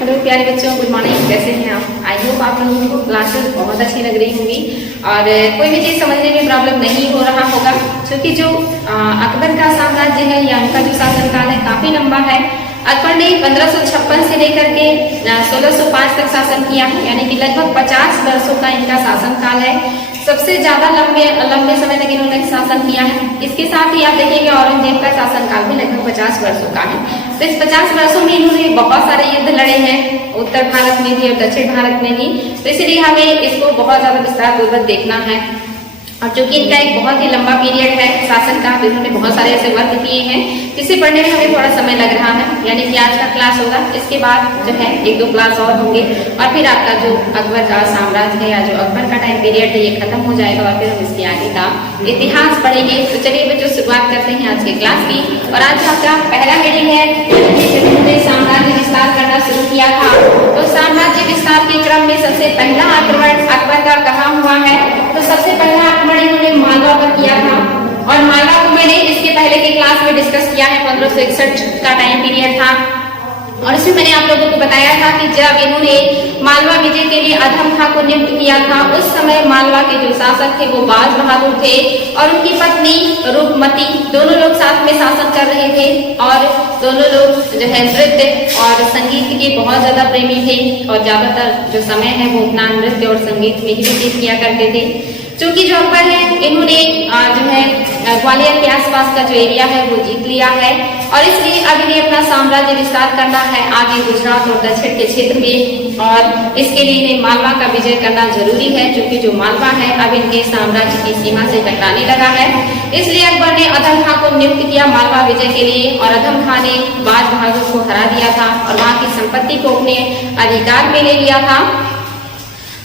Hello प्यारे बच्चों, good morning. कैसे हैं आप? आई होप आप लोगों को क्लासेस बहुत अच्छी लग रही होंगी और कोई भी चीज़ समझने में प्रॉब्लम नहीं हो रहा होगा, क्योंकि जो अकबर का साम्राज्य है या उनका जो शासनकाल है काफ़ी लंबा है। अकबर ने 1556 से लेकर के 1605 तक शासन किया है, यानी कि लगभग 50 वर्षों का इनका शासनकाल है। सबसे ज्यादा लंबे समय तक इन्होंने शासन किया है। इसके साथ ही आप देखेंगे औरंगजेब का शासनकाल भी लगभग 50 वर्षों का है। तो इस 50 वर्षों में इन्होंने बहुत सारे युद्ध लड़े हैं, उत्तर भारत में भी और दक्षिण भारत में भी। तो इसलिए हमें इसको बहुत ज्यादा विस्तार पूर्वक देखना है। और चूंकि इनका एक बहुत ही लंबा पीरियड है शासन का, इन्होंने बहुत सारे ऐसे वर्क किए हैं जिसे पढ़ने में हमें थोड़ा समय लग रहा है। यानी कि आज का क्लास होगा, इसके बाद जो है 1-2 क्लास और होंगे और फिर आपका जो अकबर का साम्राज्य है या जो अकबर का टाइम पीरियड है ये खत्म हो जाएगा और फिर हम इसके आगे का इतिहास पढ़ेंगे। तो चलिए बच्चों, शुरुआत करते हैं आज के क्लास की। और आज आपका पहला हेडिंग है, जिन्होंने साम्राज्य विस्तार करना शुरू किया था। तो साम्राज्य विस्तार के क्रम में सबसे पहला आक्रमण अकबर का कहाँ हुआ है? तो सबसे पहला आक्रमण इन्होंने मालवा पर किया था और मालवा को मैंने इसके पहले के क्लास में डिस्कस किया है। 1561 का टाइम पीरियड था और इसमें मैंने आप लोगों को बताया था कि जब इन्होंने मालवा विजय के लिए अधम खां को नियुक्त किया था, उस समय मालवा के जो शासक थे वो बाज बहादुर थे और उनकी पत्नी रूपमती, दोनों लोग साथ में शासन कर रहे थे और दोनों लोग जो है नृत्य और संगीत के बहुत ज्यादा प्रेमी थे और ज्यादातर जो समय है वो अपना नृत्य और संगीत में ही व्यतीत किया करते थे। चूंकि जो अकबर है इन्होंने जो है ग्वालियर के आसपास का जो एरिया है वो जीत लिया है और इसलिए अब इन्हें अपना साम्राज्य विस्तार करना है आगे गुजरात और दक्षिण के क्षेत्र में, और इसके लिए इन्हें मालवा का विजय करना जरूरी है। क्योंकि जो मालवा है अब इनके साम्राज्य की सीमा से टकराने लगा है, इसलिए अकबर ने अधम खां को नियुक्त किया मालवा विजय के लिए और अधम खां ने बाज बहादुर को हरा दिया था और वहां की संपत्ति को अपने अधिकार में ले लिया था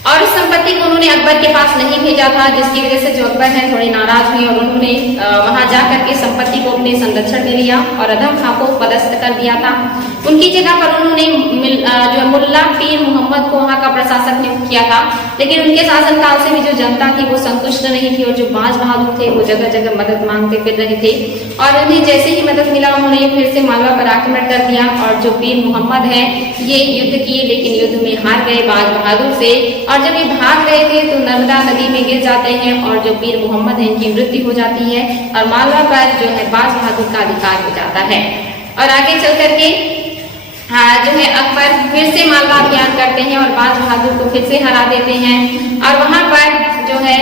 और उस संपत्ति को उन्होंने अकबर के पास नहीं भेजा था, जिसकी वजह से जो अकबर है थोड़े नाराज हुए और उन्होंने वहां जाकर के संपत्ति को अपने संरक्षण में लिया और अधम खां को पदस्थ कर दिया था। उनकी जगह पर उन्होंने जो मुल्ला पीर मोहम्मद को वहां का प्रशासक नियुक्त किया था, लेकिन उनके शासनकाल से भी जो जनता थी वो संतुष्ट नहीं थी और जो बाज बहादुर थे वो जगह जगह मदद मांगते फिर रहे थे और उन्हें जैसे ही मदद मिला उन्होंने फिर से मालवा पर आक्रमण कर दिया और जो पीर मोहम्मद है ये युद्ध किए, लेकिन युद्ध में हार गए बाज बहादुर से और जब ये भाग रहे थे तो नर्मदा नदी में गिर जाते हैं और जो पीर मोहम्मद है इनकी मृत्यु हो जाती है और मालवा पर जो है बाज बहादुर का अधिकार हो जाता है। और आगे चल करके जो है अकबर फिर से मालवा अभियान करते हैं और बाज बहादुर को फिर से हरा देते हैं और वहां पर जो है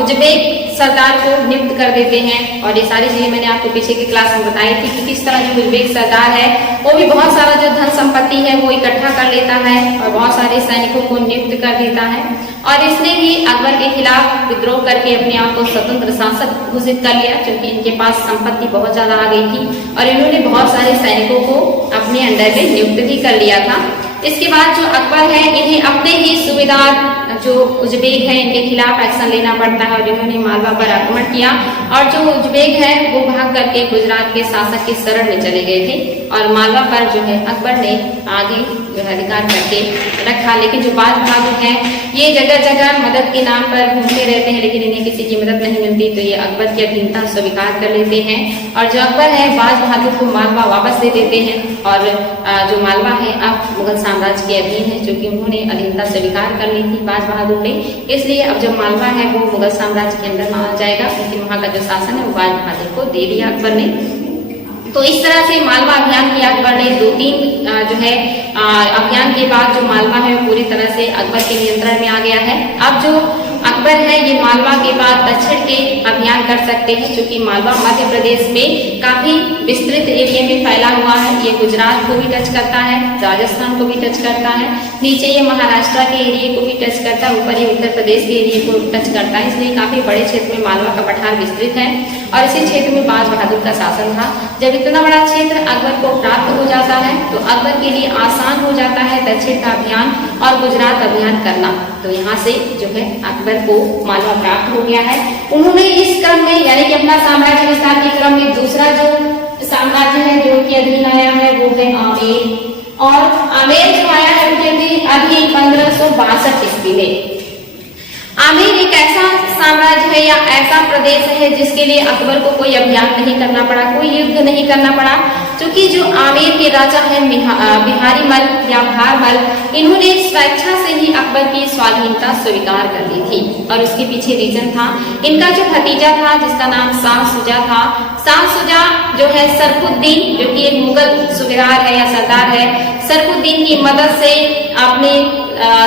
उज्बेक सरदार को नियुक्त कर देते हैं। और ये सारी चीजें मैंने आपको पीछे की क्लास में बताई थी कि किस तरह जो उज्बेक सरदार है वो भी बहुत सारा जो धन संपत्ति है वो इकट्ठा कर लेता है और बहुत सारे सैनिकों को नियुक्त कर देता है और इसने भी अकबर के खिलाफ विद्रोह करके अपने आप को स्वतंत्र शासक घोषित कर लिया, क्योंकि इनके पास संपत्ति बहुत ज्यादा आ गई थी और इन्होंने बहुत सारे सैनिकों को अपने अंडर में नियुक्त भी कर लिया था। इसके बाद जो अकबर है इन्हें अपने ही सूबेदार जो उज्बेक है इनके खिलाफ एक्शन लेना पड़ता है और इन्होंने मालवा पर आक्रमण किया और जो उज्बेक है वो भाग करके गुजरात के शासक के शरण में चले गए थे और मालवा पर जो है अकबर ने आगे जो है अधिकार करके रखा। लेकिन जो बाज बहादुर है ये जगह जगह मदद के नाम पर घूमते रहते हैं, लेकिन इन्हें किसी की मदद नहीं मिलती तो ये अकबर की अधीनता स्वीकार कर लेते हैं और जो अकबर है बाज बहादुर को मालवा वापस दे देते हैं और जो मालवा है अब मुगल साम्राज्य के अधीन है, क्योंकि उन्होंने अधीनता स्वीकार कर ली थी बाज बहादुर ने। इसलिए अब जो मालवा है वो मुगल साम्राज्य के अंदर माना जाएगा, लेकिन वहां का जो शासन है वो बाज बहादुर को दे दिया अकबर ने। तो इस तरह से मालवा अभियान किया अकबर ने। 2-3 जो है अभियान के बाद जो मालवा है वो पूरी तरह से अकबर के नियंत्रण में आ गया है। अब जो अकबर है ये मालवा के बाद दक्षिण के अभियान कर सकते हैं, क्योंकि मालवा मध्य प्रदेश में काफी विस्तृत एरिया में फैला हुआ है। ये गुजरात को भी टच करता है, राजस्थान को भी टच करता है, नीचे ये महाराष्ट्र के एरिया को भी टच करता है, ऊपर ये उत्तर प्रदेश के एरिया को टच करता है। इसलिए काफी बड़े क्षेत्र में मालवा का पठार विस्तृत है और इसी क्षेत्र में बाज बहादुर का शासन था। जब इतना बड़ा क्षेत्र अकबर को प्राप्त हो जाता है तो अकबर के लिए आसान हो जाता है दक्षिण का अभियान और गुजरात अभियान करना। तो यहाँ से जो है अकबर को मालवा प्राप्त हो गया है। उन्होंने इस क्रम में यानी कि अपना साम्राज्य विस्तार के क्रम में दूसरा जो साम्राज्य है जो उनके अधीन आया है वो है आमेर। और आमेर जो आया है उनके अधीन 1562 ईस्वी में। आमेर एक ऐसा साम्राज्य है या ऐसा प्रदेश है जिसके लिए अकबर को कोई अभियान नहीं करना पड़ा, कोई युद्ध नहीं करना पड़ा, क्योंकि जो आमेर के राजा है बिहारी मल या भारमल, इन्होंने स्वेच्छा से ही अकबर की स्वाधीनता स्वीकार कर ली थी। और उसके पीछे रीजन था, इनका जो भतीजा था जिसका नाम शाह शुजा था, शाह शुजा जो है सरफुद्दीन, जो कि एक मुगल सूबेदार है या सरदार है, सरफुद्दीन की मदद से अपने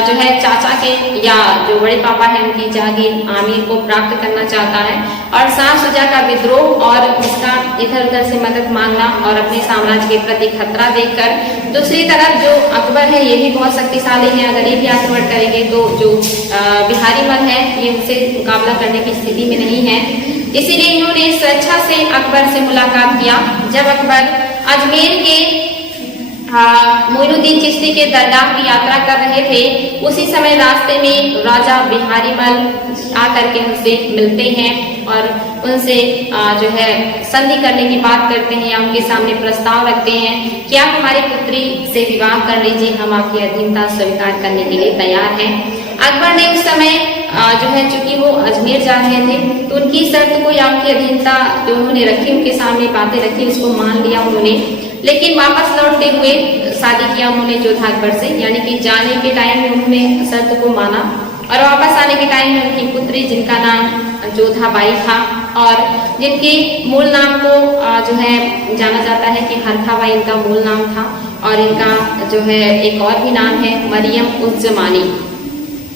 जो है चाचा के या जो बड़े पापा है उनकी जागीर आमिर को प्राप्त करना चाहता है। और शाह शुजा का विद्रोह और उसका इधर उधर से मदद मांगना और अपने साम्राज्य के प्रति खतरा देखकर, दूसरी तरफ जो अकबर है ये भी बहुत शक्तिशाली है, अगर ये भी आक्रमण करेंगे तो जो बिहारी मल है ये उनसे मुकाबला करने की स्थिति में नहीं है। इसीलिए इन्होंने स्वेच्छा से अकबर से मुलाकात किया। जब अकबर अजमेर के मोइनुद्दीन चिश्ती के दरगाह की यात्रा कर रहे थे, उसी समय रास्ते में राजा बिहारी मल आकर के उनसे मिलते हैं और उनसे जो है संधि करने की बात करते हैं या उनके सामने प्रस्ताव रखते हैं कि आप हमारी पुत्री से विवाह कर लीजिए, हम आपकी अधीनता स्वीकार करने के लिए तैयार हैं। अकबर ने उस समय जो है चूंकि वो अजमेर जा रहे थे तो उनकी शर्त को या उनकी अधीनता जो उन्होंने रखी, उनके सामने बातें रखी, उसको मान लिया उन्होंने। लेकिन वापस लौटते हुए शादी किया उन्होंने जोधा अकबर से, यानी कि जाने के टाइम में उन्होंने शर्त को माना और वापस आने के टाइम में उनकी पुत्री जिनका नाम जोधा बाई था और जिनके मूल नाम को जो है जाना जाता है कि हरखा बाई इनका मूल नाम था और इनका जो है एक और भी नाम है मरियम उज जमानी,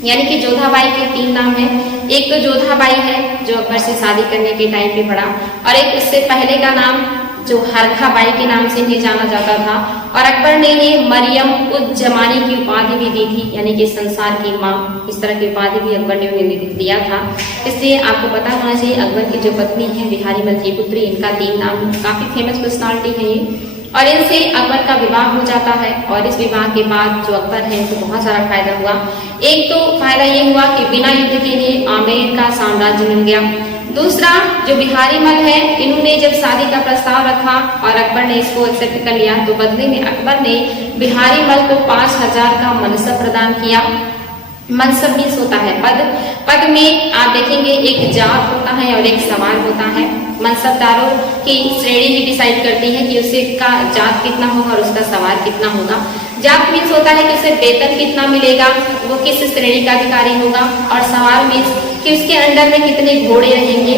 यानी कि जोधाबाई के 3 नाम हैं। एक तो जोधाबाई है जो अकबर से शादी करने के टाइम पे पड़ा और एक उससे पहले का नाम जो हरखा बाई के नाम से भी जाना जाता था और अकबर ने ये मरियम उज जमानी की उपाधि भी दी थी, यानी कि संसार की माँ, इस तरह की उपाधि भी अकबर ने उन्हें दिया था। इसलिए आपको पता होना चाहिए अकबर की जो पत्नी है बिहारी मल की पुत्री, इनका 3 नाम, काफी फेमस पर्सनालिटी है ये। और इनसे अकबर का विवाह हो जाता है और इस विवाह के बाद जो अकबर है इनको बहुत सारा फायदा हुआ। एक तो फायदा ये हुआ कि बिना युद्ध के लिए आमेर का साम्राज्य मिल गया। दूसरा, जो बिहारी मल है इन्होंने जब शादी का प्रस्ताव रखा और अकबर ने इसको एक्सेप्ट कर लिया तो बदले में अकबर ने बिहारी मल को 5000 का मनसब प्रदान किया। मनसब मीन्स होता है पद। पद में आप देखेंगे एक जात होता है और एक सवार होता है। मनसबदारों की श्रेणी ही डिसाइड करती है कि उसे का जात कितना होगा और उसका सवार कितना होगा। जात मीन्स होता है कि उसे वेतन कितना मिलेगा, वो किस श्रेणी का अधिकारी होगा, और सवार मीन्स कि उसके अंडर में कितने घोड़े रहेंगे,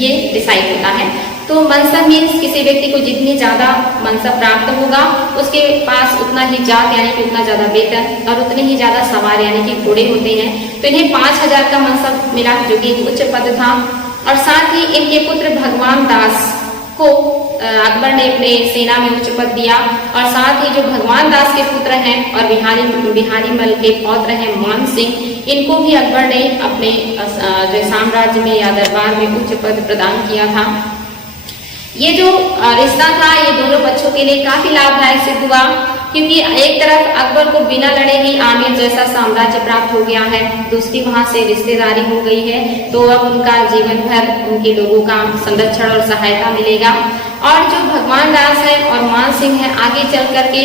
ये डिसाइड होता है। तो मनसब मीन्स किसी व्यक्ति को जितनी ज्यादा मनसब प्राप्त होगा उसके पास उतना ही जात यानी कि उतना ज्यादा वेतन और उतने ही ज्यादा सवार यानी कि घोड़े होते हैं। तो इन्हें 5000 का मनसब मिला जो कि एक उच्च पद था। और साथ ही इनके पुत्र भगवान दास को अकबर ने अपने सेना में उच्च पद दिया और साथ ही जो भगवान दास के पुत्र हैं और बिहारी मल के पौत्र हैं मान सिंह, इनको भी अकबर ने अपने जो साम्राज्य में या दरबार में उच्च पद प्रदान किया था। ये जो रिश्ता था ये दोनों बच्चों के लिए काफी लाभदायक सिद्ध हुआ, क्योंकि एक तरफ अकबर को बिना लड़े ही आमेर जैसा साम्राज्य प्राप्त हो गया है, दूसरी वहां से रिश्तेदारी हो गई है, तो अब उनका जीवन भर उनके लोगों का संरक्षण और सहायता मिलेगा। और जो भगवान दास है और मान सिंह है आगे चल करके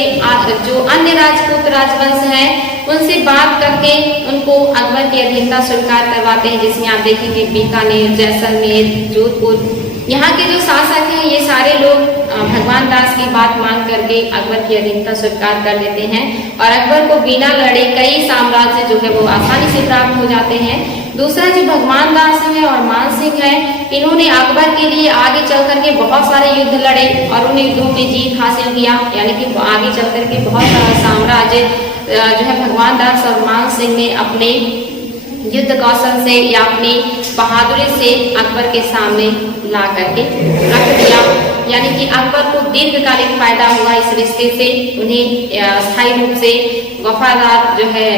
जो अन्य राजपूत राजवंश है उनसे बात करके उनको अकबर की अधीनता स्वीकार करवाते हैं, जिसमें आप देखेंगे बीकानेर, जैसलमेर, जोधपुर, यहाँ के जो शासक हैं ये सारे लोग भगवान दास की बात मान करके अकबर की अधीनता स्वीकार कर लेते हैं और अकबर को बिना लड़े कई साम्राज्य जो है वो आसानी से प्राप्त हो जाते हैं। दूसरा जो भगवान दास है और मान सिंह है, इन्होंने अकबर के लिए आगे चल करके बहुत सारे युद्ध लड़े और उन युद्धों में जीत हासिल किया, यानी कि आगे चल करके बहुत सारा साम्राज्य जो है भगवान दास और मान सिंह ने अपने युद्ध कौशल से या अपनी बहादुरी से अकबर के सामने ला करके रख दिया, यानी कि अकबर को दीर्घकालिक फायदा हुआ इस रिश्ते से। उन्हें स्थायी रूप से वफादार जो है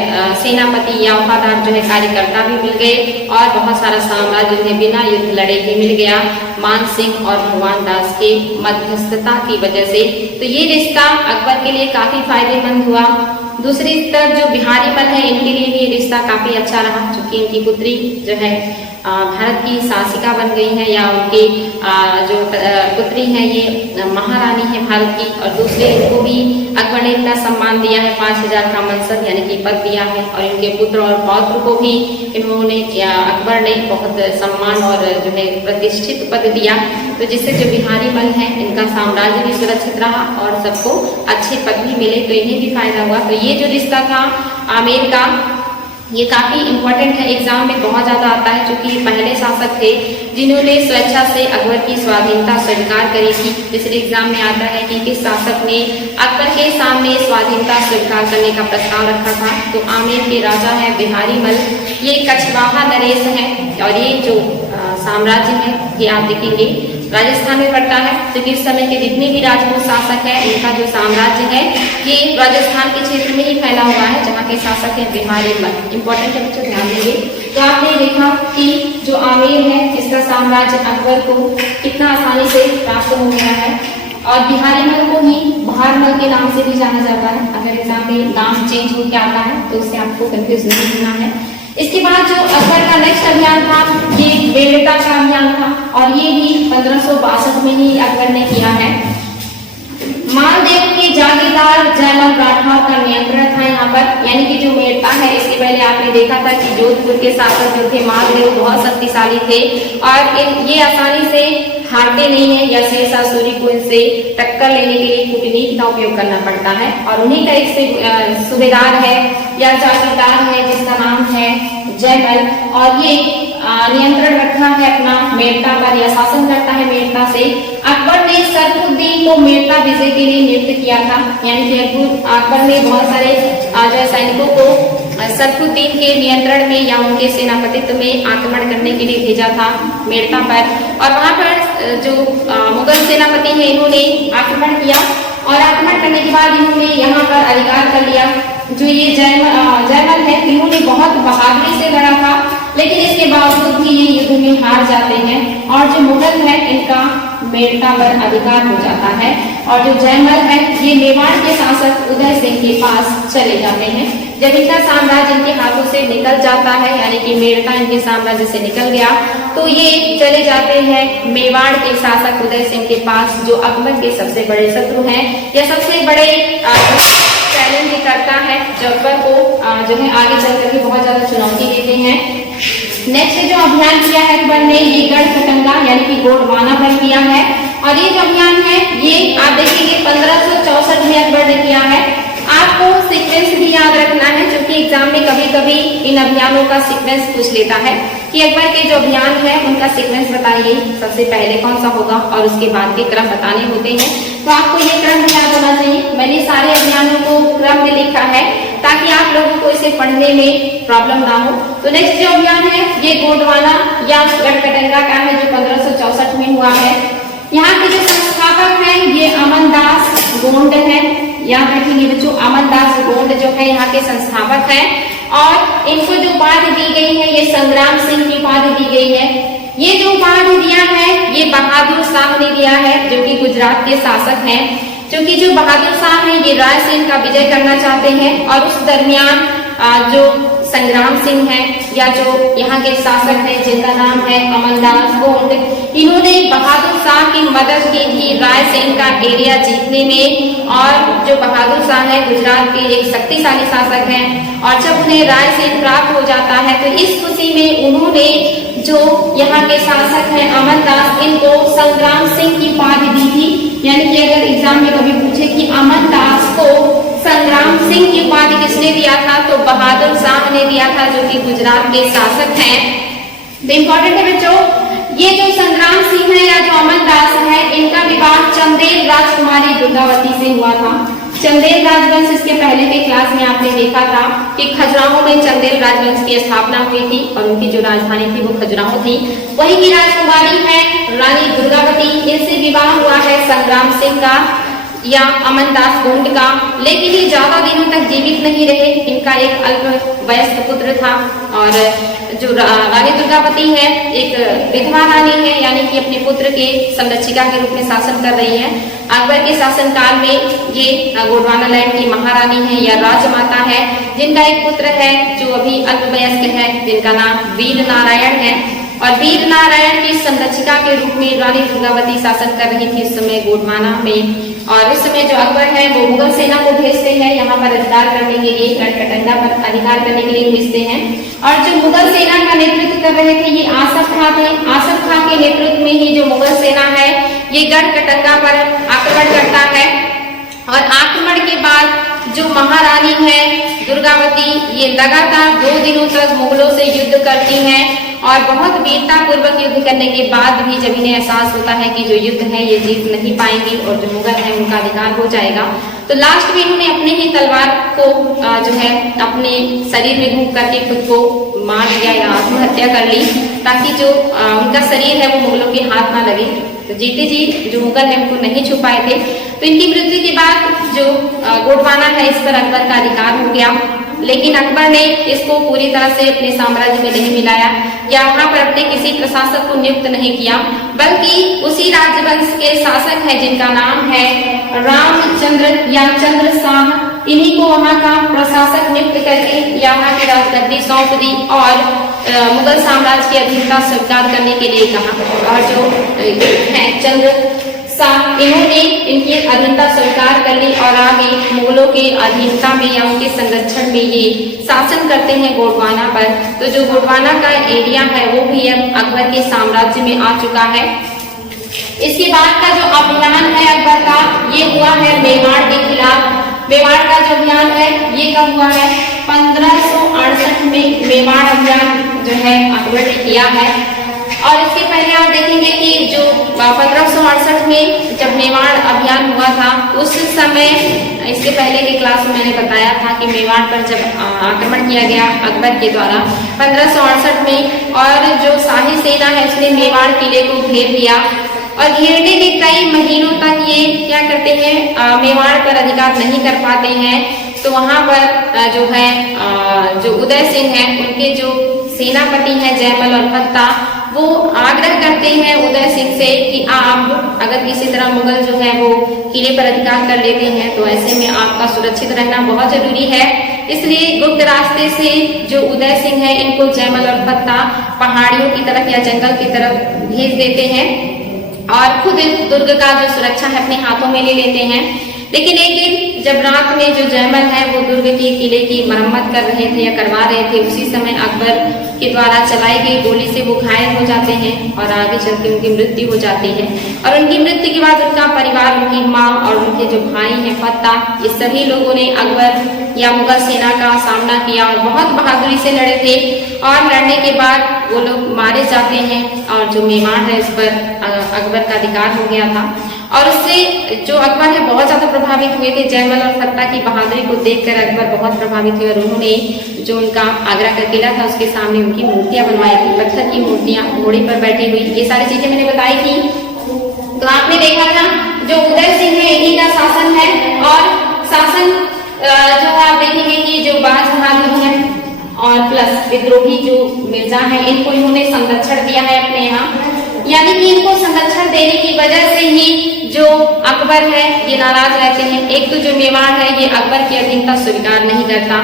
सेनापति या वफादार जो है कार्यकर्ता भी मिल गए और बहुत सारा साम्राज्य उन्हें बिना युद्ध लड़े ही मिल गया मान सिंह और भगवान दास के मध्यस्थता की वजह से। तो ये रिश्ता अकबर के लिए काफी फायदेमंद हुआ। दूसरी तरफ जो बिहारी मल है इनके लिए भी ये रिश्ता काफी अच्छा रहा, क्योंकि इनकी पुत्री जो है भारत की शासिका बन गई हैं, या उनकी जो पुत्री हैं ये महारानी है भारत की। और दूसरे इनको भी अकबर ने इतना सम्मान दिया है, 5000 का मनसब यानी कि पद दिया है। और इनके पुत्र और पौत्र को भी इन्होंने अकबर ने बहुत सम्मान और जो है प्रतिष्ठित पद दिया, तो जिससे जो बिहारी मल हैं इनका साम्राज्य भी सुरक्षित रहा और सबको अच्छे पद भी मिले, तो इन्हें भी फायदा हुआ। तो ये जो रिश्ता था आमेर का, ये काफी इम्पोर्टेंट है, एग्जाम में बहुत ज्यादा आता है, क्योंकि पहले शासक थे जिन्होंने स्वेच्छा से अकबर की स्वाधीनता स्वीकार करी थी। इसलिए एग्जाम में आता है कि किस शासक ने अकबर के सामने स्वाधीनता स्वीकार करने का प्रस्ताव रखा था। तो आमेर के राजा है बिहारी मल, ये कछवाहा नरेश है। और ये जो साम्राज्य है ये आप देखेंगे राजस्थान में पड़ता है, क्योंकि इस समय के जितने भी राजपूत शासक हैं इनका जो साम्राज्य है ये राजस्थान के क्षेत्र में ही फैला हुआ है, जहाँ के शासक है बिहारी मल। इंपॉर्टेंट है बच्चों, ध्यान देंगे। तो आपने देखा कि जो आमेर है इसका साम्राज्य अकबर को कितना आसानी से प्राप्त हो गया है, और बिहारी मल को ही बहारमल के नाम से भी जाना जाता है। अगर एग्जाम में नाम चेंज हो के आता है तो उससे आपको कंफ्यूज नहीं होना है। इसके बाद जो अकबर का नेक्स्ट अभियान था ये बेड़ता का अभियान था, और ये भी 1562 में ही अकबर ने किया है। मालदेव के जागीरदार जयमल राठौर का नियंत्रण था यहाँ पर, यानी कि जो मेड़ता है, इसके पहले आपने देखा था कि जोधपुर के शासक जो थे मालदेव बहुत शक्तिशाली थे, और ये आसानी से हारते नहीं है, या शेरशाह सूरी को इनसे टक्कर लेने के लिए कूटनीति का उपयोग करना पड़ता है। और उन्हीं का एक सूबेदार है या जागीरदार है जिसका नाम है जयमल, और ये नियंत्रण रखा है अपना मेड़ता पर, या शासन करता है मेड़ता से। अकबर ने सरफुद्दीन को मेड़ता विजय के लिए नियुक्त किया था, यानी कि अकबर ने बहुत सारे जो सैनिकों को सरफुद्दीन के नियंत्रण में या उनके सेनापतित्व में आक्रमण करने के लिए भेजा था मेड़ता पर। और वहां पर जो मुगल सेनापति हैं इन्होंने आक्रमण किया, और आक्रमण करने के बाद इन्होंने यहाँ पर अधिकार कर लिया। जो ये जयमल है इन्होंने बहुत बहादुरी से लड़ा था, लेकिन इसके बावजूद भी ये युद्ध में हार जाते हैं, और जो मुगल है इनका मेड़ता पर अधिकार हो जाता है। और जो जयमल है ये मेवाड़ के शासक उदय सिंह के पास चले जाते हैं। जब इनका साम्राज्य इनके हाथों से निकल जाता है, यानी कि मेड़ता इनके साम्राज्य से निकल गया, तो ये चले जाते हैं मेवाड़ के शासक उदय सिंह के पास, जो अकबर के सबसे बड़े शत्रु हैं, या सबसे बड़े चैलेंज करता है, जो अकबर को जो है आगे चल करके बहुत ज्यादा चुनौती देते हैं। नेक्स्ट जो अभियान किया है अकबर ने, ये गढ़खटंगा यानी कि गोंडवाना पर किया है। और ये जो अभियान है ये आप देखेंगे 1564 में अकबर ने किया है। आपको सीक्वेंस भी याद रखना है, क्योंकि एग्जाम में कभी कभी इन अभियानों का सीक्वेंस पूछ लेता है कि अकबर के जो अभियान है उनका सीक्वेंस बताइए, सबसे पहले कौन सा होगा, और उसके बाद के क्रम बताने होते हैं। तो आपको ये क्रम याद होना चाहिए। मैंने सारे अभियानों को क्रम में लिखा है ताकि आप लोगों को इसे पढ़ने में प्रॉब्लम ना हो। तो नेक्स्ट जो अभियान है ये गोंडवाना या गढ़खटंगा का है, जो 1564 में हुआ है। यहाँ के जो संस्थापक हैं ये अमनदास गोंड है, याद रखेंगे बच्चों, अमनदास गोंड जो है यहाँ के संस्थापक हैं। और इनको जो उपाधि दी गई है ये संग्राम सिंह की उपाधि दी गई है। ये जो उपाधि दिया है ये बहादुर शाह ने दिया है, जो कि गुजरात के शासक हैं। क्योंकि जो बहादुर शाह है ये रायसेन का विजय करना चाहते हैं, और उस दरमियान जो संग्राम सिंह है या जो यहाँ के शासक हैं जिनका नाम है अमनदास गोंड, इन्होंने बहादुर शाह की मदद की थी रायसेन का एरिया जीतने में। और जो बहादुर शाह है गुजरात के एक शक्तिशाली शासक हैं, और जब उन्हें रायसेन प्राप्त हो जाता है तो इस खुशी में उन्होंने जो यहाँ के शासक हैं अमनदास, इनको संग्राम सिंह की उपाधि दी थी। यानी कि अगर एग्जाम में कभी पूछे कि अमनदास को संग्राम सिंह की उपाधि किसने दिया था, तो बहादुर शाह ने दिया था, जो कि गुजरात के शासक हैं। तो इम्पोर्टेंट है बच्चों, ये जो संग्राम सिंह है या जो अमनदास है, इनका विवाह चंदेल राजकुमारी दुर्गावती से हुआ था। चंदेल राजवंश, इसके पहले के क्लास में आपने देखा था कि खजुराहो में चंदेल राजवंश की स्थापना हुई थी, और उनकी जो राजधानी थी वो खजुराहो थी। वही की राजकुमारी है रानी दुर्गावती, इनसे विवाह हुआ है संग्राम सिंह का या अमनदास गोंड का। लेकिन ये ज्यादा दिनों तक जीवित नहीं रहे, इनका एक अल्प वयस्क पुत्र था। और जो रानी दुर्गावती है एक विधवा रानी है, यानी कि अपने पुत्र के संरक्षिका के रूप में शासन कर रही है। अकबर के शासनकाल में ये गोंडवाना लैंड की महारानी है या राजमाता है, जिनका एक पुत्र है जो अभी अल्पवयस्क है, जिनका नाम वीर नारायण है। और वीर नारायण की संरक्षिका के रूप में रानी दुर्गावती शासन कर रही थी इस समय गोंडवाना में। और इस समय जो अकबर है वो मुगल सेना को भेजते हैं यहाँ पर अधिकार करने के लिए, गढ़कटंगा पर अधिकार करने के लिए भेजते हैं। और जो मुगल सेना का नेतृत्व कर रहे थे ये आसफ खां थे। आसफ खां के नेतृत्व में ही जो मुगल सेना है ये गढ़कटंगा पर आक्रमण करता है। और आक्रमण के बाद जो महारानी है दुर्गावती ये लगातार 2 दिनों तक मुगलों से युद्ध करती हैं और बहुत वीरता पूर्वक युद्ध करने के बाद भी जब इन्हें एहसास होता है कि जो युद्ध है ये जीत नहीं पाएंगी और जो मुगल है उनका अधिकार हो जाएगा, तो लास्ट में इन्होंने अपने ही तलवार को जो है अपने शरीर में घूम करके खुद को मार दिया या आत्महत्या कर ली, ताकि जो उनका शरीर है वो मुगलों के हाथ ना लगे। तो जीते जी जो मुगल है उनको नहीं छू पाए थे। तो इनकी मृत्यु के बाद जो गोंडवाना है इस पर अकबर का अधिकार हो गया, लेकिन अकबर ने इसको पूरी तरह से अपने साम्राज्य में नहीं मिलाया या वहां पर अपने किसी प्रशासक को नियुक्त नहीं किया, बल्कि उसी राजवंश के शासक है जिनका नाम है रामचंद्र या चंद्र शाह, इन्हीं को वहां का प्रशासक नियुक्त करके यहाँ की राजगद्दी सौंप दी और मुगल साम्राज्य की अधीनता स्वीकार करने के लिए कहा। और जो है चंद्र शाह इन्होंने इनकी अधीनता स्वीकार कर ली और आगे मुगलों के अधीनता में या उनके संरक्षण में ये शासन करते हैं गोंडवाना पर। तो जो गोंडवाना का एरिया है वो भी अब अकबर के साम्राज्य में आ चुका है। इसके बाद का जो अभियान है अकबर का ये हुआ है मेवाड़ के खिलाफ। मेवाड़ का जो अभियान है ये कब हुआ है? 1568 में मेवाड़ अभियान जो है अकबर ने किया है। और इसके पहले आप देखेंगे कि जो 1568 में जब मेवाड़ अभियान हुआ था उस समय, इसके पहले की क्लास में मैंने बताया था कि मेवाड़ पर जब आक्रमण किया गया अकबर के द्वारा 1568 में, और जो शाही सेना है उसने मेवाड़ किले को घेर लिया और घेरने के कई महीनों तक ये क्या करते हैं मेवाड़ पर अधिकार नहीं कर पाते हैं। तो वहां पर जो है जो उदय सिंह है उनके जो सेनापति हैं जयमल और फत्ता, वो आग्रह करते हैं उदय सिंह से कि आप अगर किसी तरह मुगल जो है वो किले पर अधिकार कर लेते हैं तो ऐसे में आपका सुरक्षित रहना बहुत जरूरी है। इसलिए गुप्त रास्ते से जो उदय सिंह है इनको जयमल और फत्ता पहाड़ियों की तरफ या जंगल की तरफ भेज देते हैं और खुद दुर्ग का जो सुरक्षा है अपने हाथों में ले लेते हैं। लेकिन एक दिन जब रात में जो जयमल है वो दुर्ग के किले की मरम्मत कर रहे थे या करवा रहे थे, उसी समय अकबर के द्वारा चलाई गई गोली से वो घायल हो जाते हैं और आगे चलकर उनकी मृत्यु हो जाती है। और उनकी मृत्यु के बाद उनका परिवार, उनकी माँ और उनके जो भाई हैं फत्ता, ये सभी लोगों ने अकबर या मुगल सेना का सामना किया और बहुत बहादुरी से लड़े थे। और लड़ने के बाद वो लोग मारे जाते हैं और जो मेवाड़ है इस पर अकबर का अधिकार हो गया था। और उससे जो अकबर है बहुत ज्यादा प्रभावित हुए थे। जयमल और फत्ता की बहादुरी को देखकर अकबर बहुत प्रभावित हुए और उन्होंने जो उनका आगरा का किला था उसके सामने उनकी मूर्तियां बनवाई थी, पत्थर की मूर्तियां घोड़े पर बैठी हुई। ये सारी चीजें मैंने बताई थी। तो आपने देखा था जो उदय सिंह है इन्हीं का शासन है और शासन जो आप देखेंगे कि जो बाज बहादुर है और प्लस विद्रोही जो मिर्जा है इनको इन्होंने संरक्षण दिया है अपने यहाँ, यानी कि इनको संरक्षण देने की वजह से ही जो अकबर है ये नाराज रहते हैं। एक तो जो मेवाड़ है ये अकबर की अधीनता स्वीकार नहीं करता,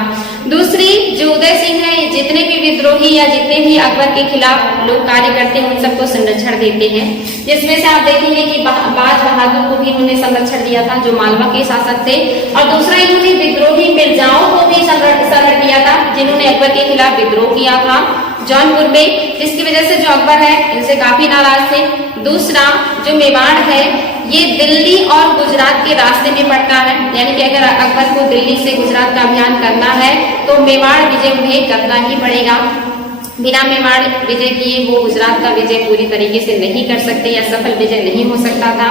दूसरी जो उदय सिंह है जितने भी विद्रोही या जितने भी अकबर के खिलाफ लोग कार्य करते हैं उन सबको संरक्षण देते हैं। जिसमें से आप देखेंगे कि बाज बहादुर को भी इन्होंने संरक्षण दिया था जो मालवा के शासक थे, और दूसरा इन्होंने विद्रोही मिर्जाओं को भी संरक्षण दिया था जिन्होंने अकबर के खिलाफ विद्रोह किया था जौनपुर में, जिसकी वजह से जो अकबर है इनसे काफी नाराज थे। दूसरा जो मेवाड़ है ये दिल्ली और गुजरात के रास्ते में पड़ता है, यानी कि अगर अकबर को दिल्ली से गुजरात का अभियान करना है तो मेवाड़ विजय उन्हें करना ही पड़ेगा। बिना मेवाड़ विजय किए वो गुजरात का विजय पूरी तरीके से नहीं कर सकते या सफल विजय नहीं हो सकता था।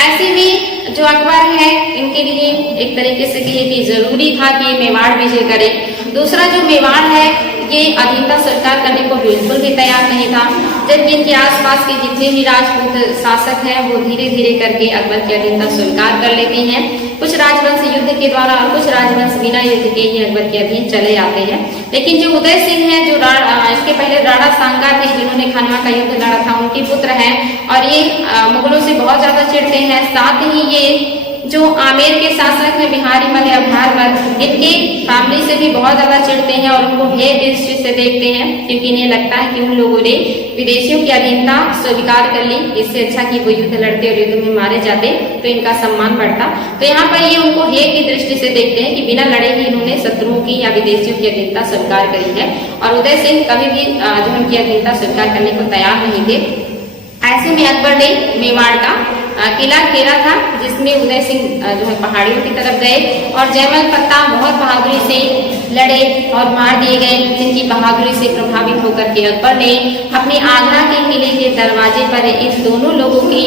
ऐसे में जो अकबर है इनके लिए एक तरीके से कहे कि जरूरी था कि मेवाड़ विजय करे। दूसरा जो मेवाड़ है ये अधीनता स्वीकार करने को बिल्कुल भी तैयार नहीं था, जबकि इनके आसपास के जितने भी राजपूत शासक हैं वो धीरे धीरे करके अकबर की अधीनता स्वीकार कर लेते हैं। कुछ राजवंश युद्ध के द्वारा और कुछ राजवंश बिना युद्ध के ही अकबर के अधीन चले जाते हैं। लेकिन जो उदय सिंह है जो इसके पहले राणा सांगा थे जिन्होंने खानवा का युद्ध लड़ा था, उनके पुत्र हैं और ये मुगलों से बहुत ज्यादा चिढ़ते हैं। साथ ही ये जो आमेर के शासक हैं बिहारी मल या बिहार मल, इनके फैमिली से भी बहुत ज्यादा चिढ़ते हैं और उनको हेय दृष्टि से देखते हैं, क्योंकि इन्हें लगता है कि उन लोगों ने विदेशियों की अधीनता स्वीकार कर ली। इससे अच्छा कि वो युद्ध लड़ते और युद्ध में मारे जाते तो इनका सम्मान बढ़ता। तो यहाँ पर ये उनको हेय की दृष्टि से देखते हैं कि बिना लड़े ही इन्होंने शत्रुओं की या विदेशियों की अधीनता स्वीकार करी है, और उदय सिंह कभी भी जो उनकी अधीनता स्वीकार करने को तैयार नहीं थे। ऐसे में अकबर ने मेवाड़ का किला घेरा था, जिसमें उदय सिंह जो है पहाड़ियों की तरफ गए और जयमल पत्ता बहुत बहादुरी से लड़े और मार दिए गए, जिनकी बहादुरी से प्रभावित होकर के अकबर ने अपने आगरा के किले के दरवाजे पर इन दोनों लोगों की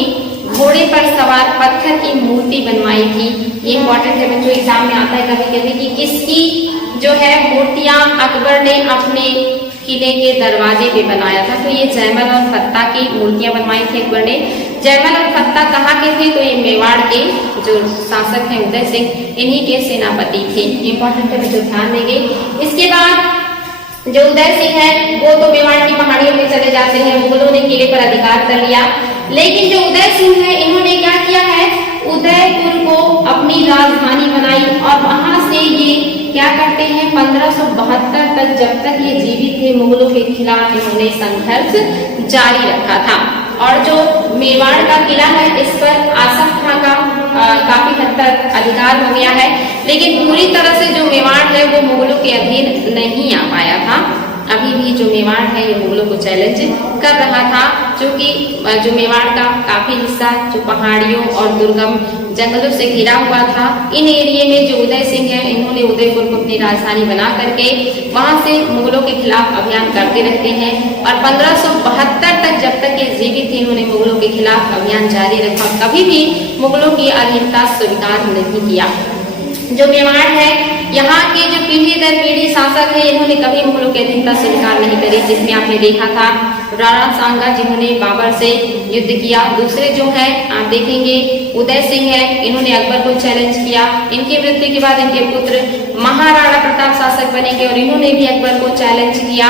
घोड़े पर सवार पत्थर की मूर्ति बनवाई थी। ये इंपॉर्टेंट है बच्चों, एग्जाम में आता है कभी कभी कि किसकी जो है मूर्तियां अकबर ने अपने किले के दरवाजे पे बनाया था। तो ये जयमल और फत्ता की मूर्तियां बनवाई थी अकबर ने। जयमल और फत्ता कहाँ के थे? तो ये मेवाड़ के जो शासक हैं उदय सिंह, इन्हीं के सेनापति थे। इंपॉर्टेंट है, जो ध्यान देंगे। इसके बाद जो उदय सिंह है वो तो मेवाड़ की पहाड़ियों में चले जाते हैं, मुगलों ने किले पर अधिकार कर लिया। लेकिन जो उदय सिंह है इन्होंने क्या किया है, उदयपुर को अपनी राजधानी बनाई और वहां से ये क्या करते हैं 1572 तक, जब तक ये जीवित थे, मुगलों के खिलाफ इन्होंने संघर्ष जारी रखा था। और जो मेवाड़ का किला है इस पर आसफ खां का काफी हद तक अधिकार हो गया है, लेकिन पूरी तरह से जो मेवाड़ है वो मुगलों के अधीन नहीं आ पाया था। अभी भी जो मेवाड़ है ये मुगलों को चैलेंज कर रहा था, क्योंकि जो मेवाड़ का काफी हिस्सा जो पहाड़ियों और दुर्गम जंगलों से घिरा हुआ था, इन एरिया में जो उदय सिंह है इन्होंने उदयपुर को अपनी राजधानी बना करके वहां से मुगलों के खिलाफ अभियान करते रहते हैं। और 1572 तक जब तक ये जीवित थे इन्होंने मुगलों के खिलाफ अभियान जारी रखा, कभी भी मुगलों की अधीनता स्वीकार नहीं किया। जो मेवाड़ है यहाँ के जो पीढ़ी दर पीढ़ी शासक है इन्होंने कभी मुगलों की अधीनता स्वीकार नहीं करी, जिसमें आपने देखा था राणा सांगा जिन्होंने बाबर से युद्ध किया। दूसरे जो है आप देखेंगे उदय सिंह है, इन्होंने अकबर को चैलेंज किया। इनकी मृत्यु के बाद इनके पुत्र महाराणा प्रताप शासक बनेंगे और इन्होंने भी अकबर को चैलेंज किया।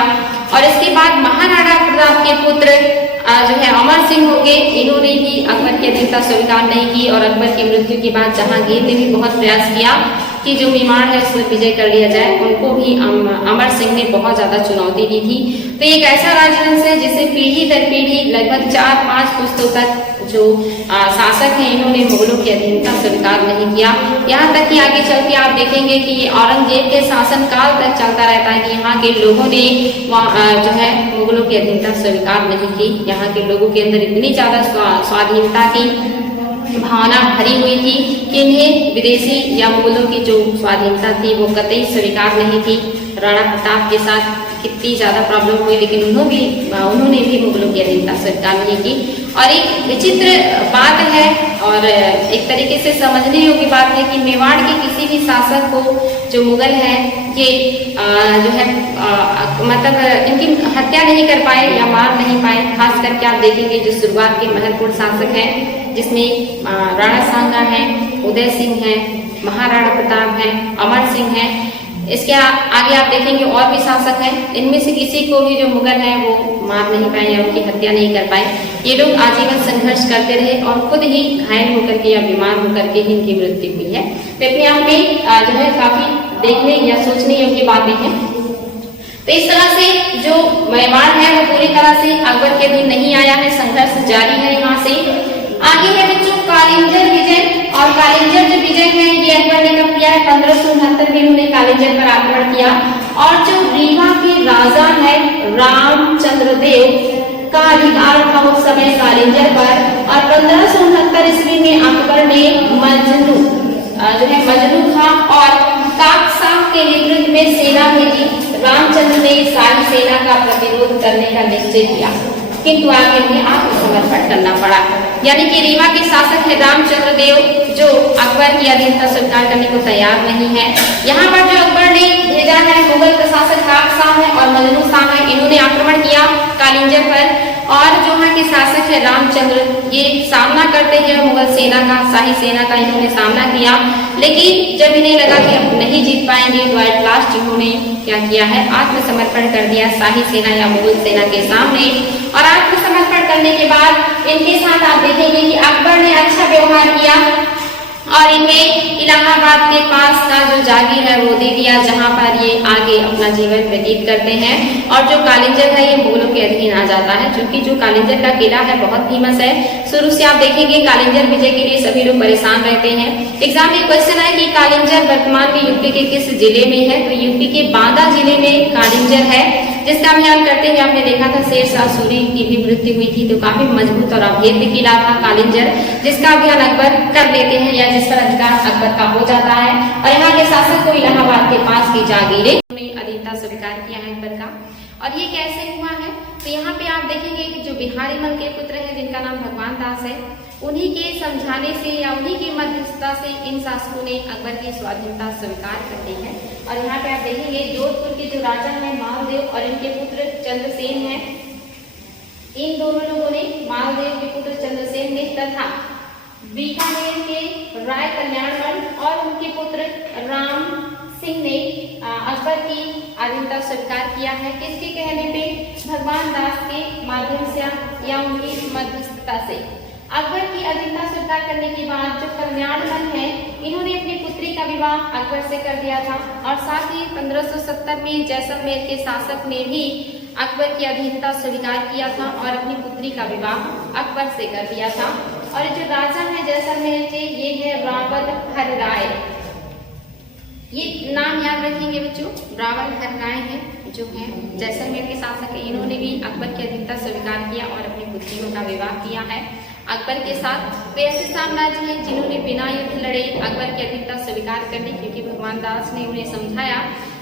और इसके बाद महाराणा प्रताप के पुत्र जो है अमर सिंह हो गए, इन्होंने भी अकबर की अधीनता स्वीकार नहीं की। और अकबर की मृत्यु के बाद जहांगीर ने भी बहुत प्रयास किया कि जो मेवाड़ है उसमें विजय कर लिया जाए, उनको भी अमर सिंह ने बहुत ज्यादा चुनौती दी थी। तो एक ऐसा राजवंश है जिसे पीढ़ी दर पीढ़ी लगभग 4-5 पुस्तों तक जो शासक हैं इन्होंने मुगलों की अधीनता स्वीकार नहीं किया। यहाँ तक कि आगे चल के आप देखेंगे कि ये औरंगजेब के शासन काल तक चलता रहता है कि यहाँ के लोगों ने जो है मुगलों की अधीनता स्वीकार नहीं की। यहाँ के लोगों के अंदर इतनी ज्यादा स्वाधीनता की भावना भरी हुई थी कि इन्हें विदेशी या मुगलों की जो स्वाधीनता थी वो कतई स्वीकार नहीं थी। राणा प्रताप के साथ कितनी ज्यादा प्रॉब्लम हुई, लेकिन उन्होंने भी मुगलों की अधीनता स्वीकार नहीं की। और एक विचित्र बात है और एक तरीके से समझने योग्य बात है कि मेवाड़ के किसी भी शासक को जो मुगल है ये जो है मतलब इनकी हत्या नहीं कर पाए या मार नहीं पाए। खास करके आप देखेंगे जो शुरुआत के महत्वपूर्ण शासक हैं जिसमें राणा सांगा है, उदय सिंह है, महाराणा प्रताप है, अमर सिंह है। इसके आगे आप देखेंगे और भी शासक हैं, इनमें से किसी को भी जो मुगल हैं वो मार नहीं पाए या उनकी हत्या नहीं कर पाए। ये लोग आजीवन संघर्ष करते रहे और खुद ही घायल होकर के या बीमार होकर के ही इनकी मृत्यु हुई है। तो अपने आप में जो है काफी देखने या सोचने योग्य बातें हैं। तो इस तरह से जो मेवाड़ है वो पूरी तरह से अकबर के अधीन नहीं आया है, संघर्ष जारी है। यहाँ से आगे है बच्चों कालिंजर विजय। और कालिंजर जो विजय है ये अकबर ने कब किया है 1569 में इन्होंने कालिंजर पर आक्रमण किया। और जो रीवा के राजा है रामचंद्र देव का अधिकार था उस समय कालिंजर पर। और 1569 ईस्वी में अकबर ने मजनू जो है मजनू खां और काकसां के नेतृत्व में सेना भेजी। रामचंद्र ने सारी सेना का प्रतिरोध करने का निश्चय किया, किंतु आगे उन्हें आत्मसमर्पण करना पड़ा। यानी कि रीवा के शासक है रामचंद्र देव जो अकबर की अधीनता स्वीकार करने को तैयार नहीं है। यहाँ पर जो अकबर ने भेजा है मुगल प्रशासक काकसां है और मजनू खां है, इन्होंने आक्रमण किया कालिंजर पर। और जो यहाँ के शासक है रामचंद्र ये सामना करते हैं मुगल सेना का, शाही सेना का इन्होंने सामना किया। लेकिन जब इन्हें लगा कि अब नहीं जीत पाएंगे तो एट लास्ट इन्होंने क्या किया है आत्मसमर्पण कर दिया शाही सेना या मुगल सेना के सामने। और आत्मसमर्पण करने के बाद इनके साथ आप देखेंगे कि अकबर ने अच्छा व्यवहार किया और इन्हें इलाहाबाद के पास का जो जागीर है वो दे दिया, जहां पर ये आगे अपना जीवन व्यतीत करते हैं। और जो कालिंजर है ये मुगलों के अधीन आ जाता है, क्योंकि जो कालिंजर का किला है बहुत फेमस है। शुरू से आप देखेंगे कालिंजर विजय के लिए सभी लोग परेशान रहते हैं। एग्जाम में क्वेश्चन है कि कालिंजर वर्तमान में यूपी के किस जिले में है, तो यूपी के बांदा जिले में कालिंजर है, जिसका अभियान करते हुए आपने देखा था शेर शाह सूरी की भी मृत्यु हुई थी। तो काफी मजबूत और अभेद्य किला था कालिंजर, जिसका अभियान अकबर कर लेते हैं या जिस पर अधिकार अकबर का हो जाता है। और यहाँ के शासक को इलाहाबाद के पास की जागीरें अधीनता स्वीकार किया है अकबर का। और ये कैसे हुआ है, तो यहाँ पे आप देखेंगे कि जो बिहारी मल के पुत्र हैं जिनका नाम भगवान दास है, उन्हीं के समझाने से या उन्हीं की मध्यस्थता से इन शासकों ने अकबर की स्वाधीनता स्वीकार कर ली है। और यहाँ पे आप देखेंगे जोधपुर के जो राजा हैं मालदेव और इनके पुत्र चंद्रसेन हैं, इन दोनों लोगों ने, मालदेव के पुत्र चंद्रसेन ने तथा बीकानेर के राय कल्याणमल और उनके पुत्र राम सिंह ने अकबर की अधीनता स्वीकार किया है। किसके कहने पे? भगवान दास के माध्यम से या उनकी मध्यस्थता से। अकबर की अधीनता स्वीकार करने के बाद जो कल्याणमल है, इन्होंने अपनी पुत्री का विवाह अकबर से कर दिया था। और साथ ही 1570 में जैसलमेर के शासक ने भी अकबर की अधीनता स्वीकार किया था और अपनी पुत्री का विवाह अकबर से कर दिया था। और जो राजा है जैसलमेर के, ये है रावल हर राय। ये नाम याद रखेंगे बच्चों, रावल हर राय है जो है जैसलमेर के शासक है। इन्होंने भी अकबर की अधीनता स्वीकार किया और अपनी पुत्रियों का विवाह किया है अकबर के साथ। तो ऐसे साम्राज्य हैं जिन्होंने बिना युद्ध लड़े अकबर की अधीनता स्वीकार कर ली, क्योंकि भगवान दास ने उन्हें समझाया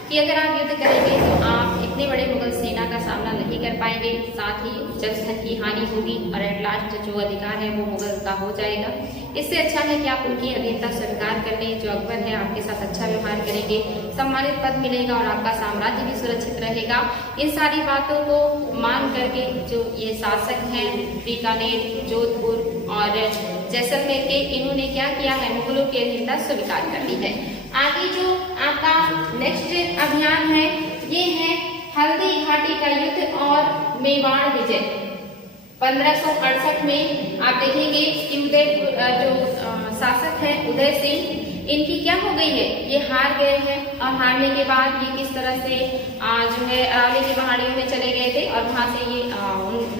कि अगर आप युद्ध करेंगे तो आप इतने बड़े मुगल सेना का सामना नहीं कर पाएंगे, साथ ही जनधन की हानि होगी और एट लास्ट जो अधिकार है वो मुगल का हो जाएगा। इससे अच्छा है कि आप उनकी अधीनता स्वीकार कर लें। जो अकबर है आपके साथ अच्छा व्यवहार करेंगे, सम्मानित पद मिलेगा और आपका साम्राज्य भी सुरक्षित रहेगा। इन सारी बातों को मान करके जो ये शासक हैं बीकानेर, जोधपुर और जैसलमेर के, इन्होंने क्या किया है, मुगलों की अधीनता स्वीकार कर ली है। आगे जो आपका नेक्स्ट अभियान है ये है हल्दी घाटी का युद्ध और मेवाड़ विजय। 1568 में आप देखेंगे कि उदयपुर जो शासक है उदय सिंह, इनकी क्या हो गई है, ये हार गए हैं। और हारने के बाद ये किस तरह से जो है अरावली की पहाड़ियों में चले गए थे और वहां से ये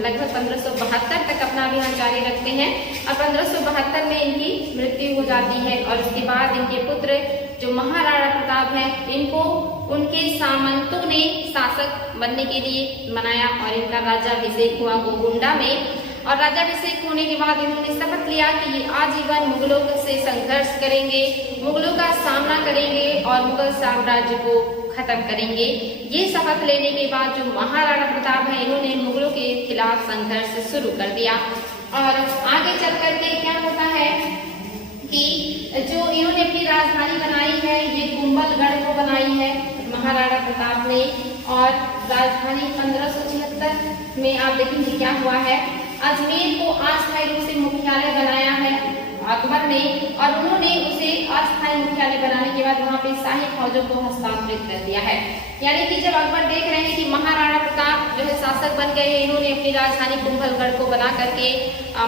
लगभग 1572 तक अपना अभियान जारी रखते हैं। और 1572 में इनकी मृत्यु हो जाती है। और उसके बाद इनके पुत्र जो महाराणा प्रताप है, इनको उनके सामंतों ने शासक बनने के लिए मनाया और इनका राज्याभिषेक हुआ गोगुंडा में। और राज्याभिषेक होने के बाद इन्होंने शपथ लिया कि ये आजीवन मुगलों से संघर्ष करेंगे, मुगलों का सामना करेंगे और मुगल साम्राज्य को खत्म करेंगे। ये शपथ लेने के बाद जो महाराणा प्रताप है, इन्होंने मुगलों के खिलाफ संघर्ष शुरू कर दिया। और आगे चल करके क्या होता है कि जो इन्होंने अपनी राजधानी बनाई है, ये कुंभलगढ़ को बनाई है महाराणा प्रताप ने। और राजधानी 1576 में आप देखेंगे क्या हुआ है, अजमेर को अस्थायी रूप से मुख्यालय बनाया है अकबर ने। और उन्होंने उसे अस्थायी मुख्यालय बनाने के बाद वहां पे शाही फौजों को हस्तांतरित कर दिया है। यानी कि जब अकबर देख रहे हैं कि महाराणा प्रताप जो है शासक बन गए, इन्होंने अपनी राजधानी कुंभलगढ़ को बना करके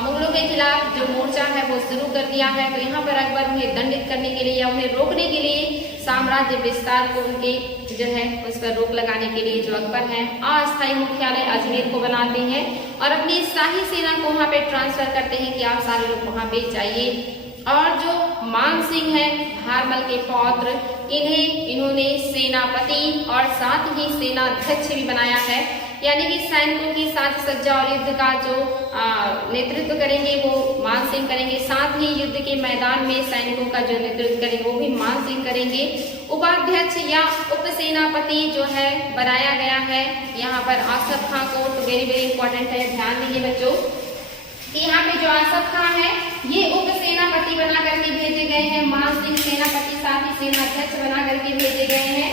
मुगलों के खिलाफ जो मोर्चा है वो शुरू कर दिया है, तो यहाँ पर अकबर उन्हें दंडित करने के लिए या उन्हें रोकने के लिए, साम्राज्य विस्तार को उनके जो है उस पर रोक लगाने के लिए जो अकबर है अस्थायी मुख्यालय अजमेर को बनाते हैं और अपनी शाही सेना को वहां पे ट्रांसफर करते हैं कि आप सारे लोग वहां पे जाइए। और जो मान सिंह है भारमल के पौत्र, इन्होंने सेनापति और साथ ही सेनाध्यक्ष भी बनाया है। यानी कि सैनिकों की साज सज्जा और युद्ध का जो नेतृत्व करेंगे वो मान सिंह करेंगे, साथ ही युद्ध के मैदान में सैनिकों का जो नेतृत्व करेंगे वो भी मान सिंह करेंगे। उपाध्यक्ष या उप सेनापति जो है बनाया गया है यहाँ पर आसफ खां को। तो वेरी वेरी इंपॉर्टेंट है, ध्यान दीजिए बच्चों कि यहाँ पे जो आसफ खां है ये उप सेनापति बना करके भेजे गए हैं, मान सिंह सेनापति साथ ही सेनाध्यक्ष बना करके भेजे गए हैं।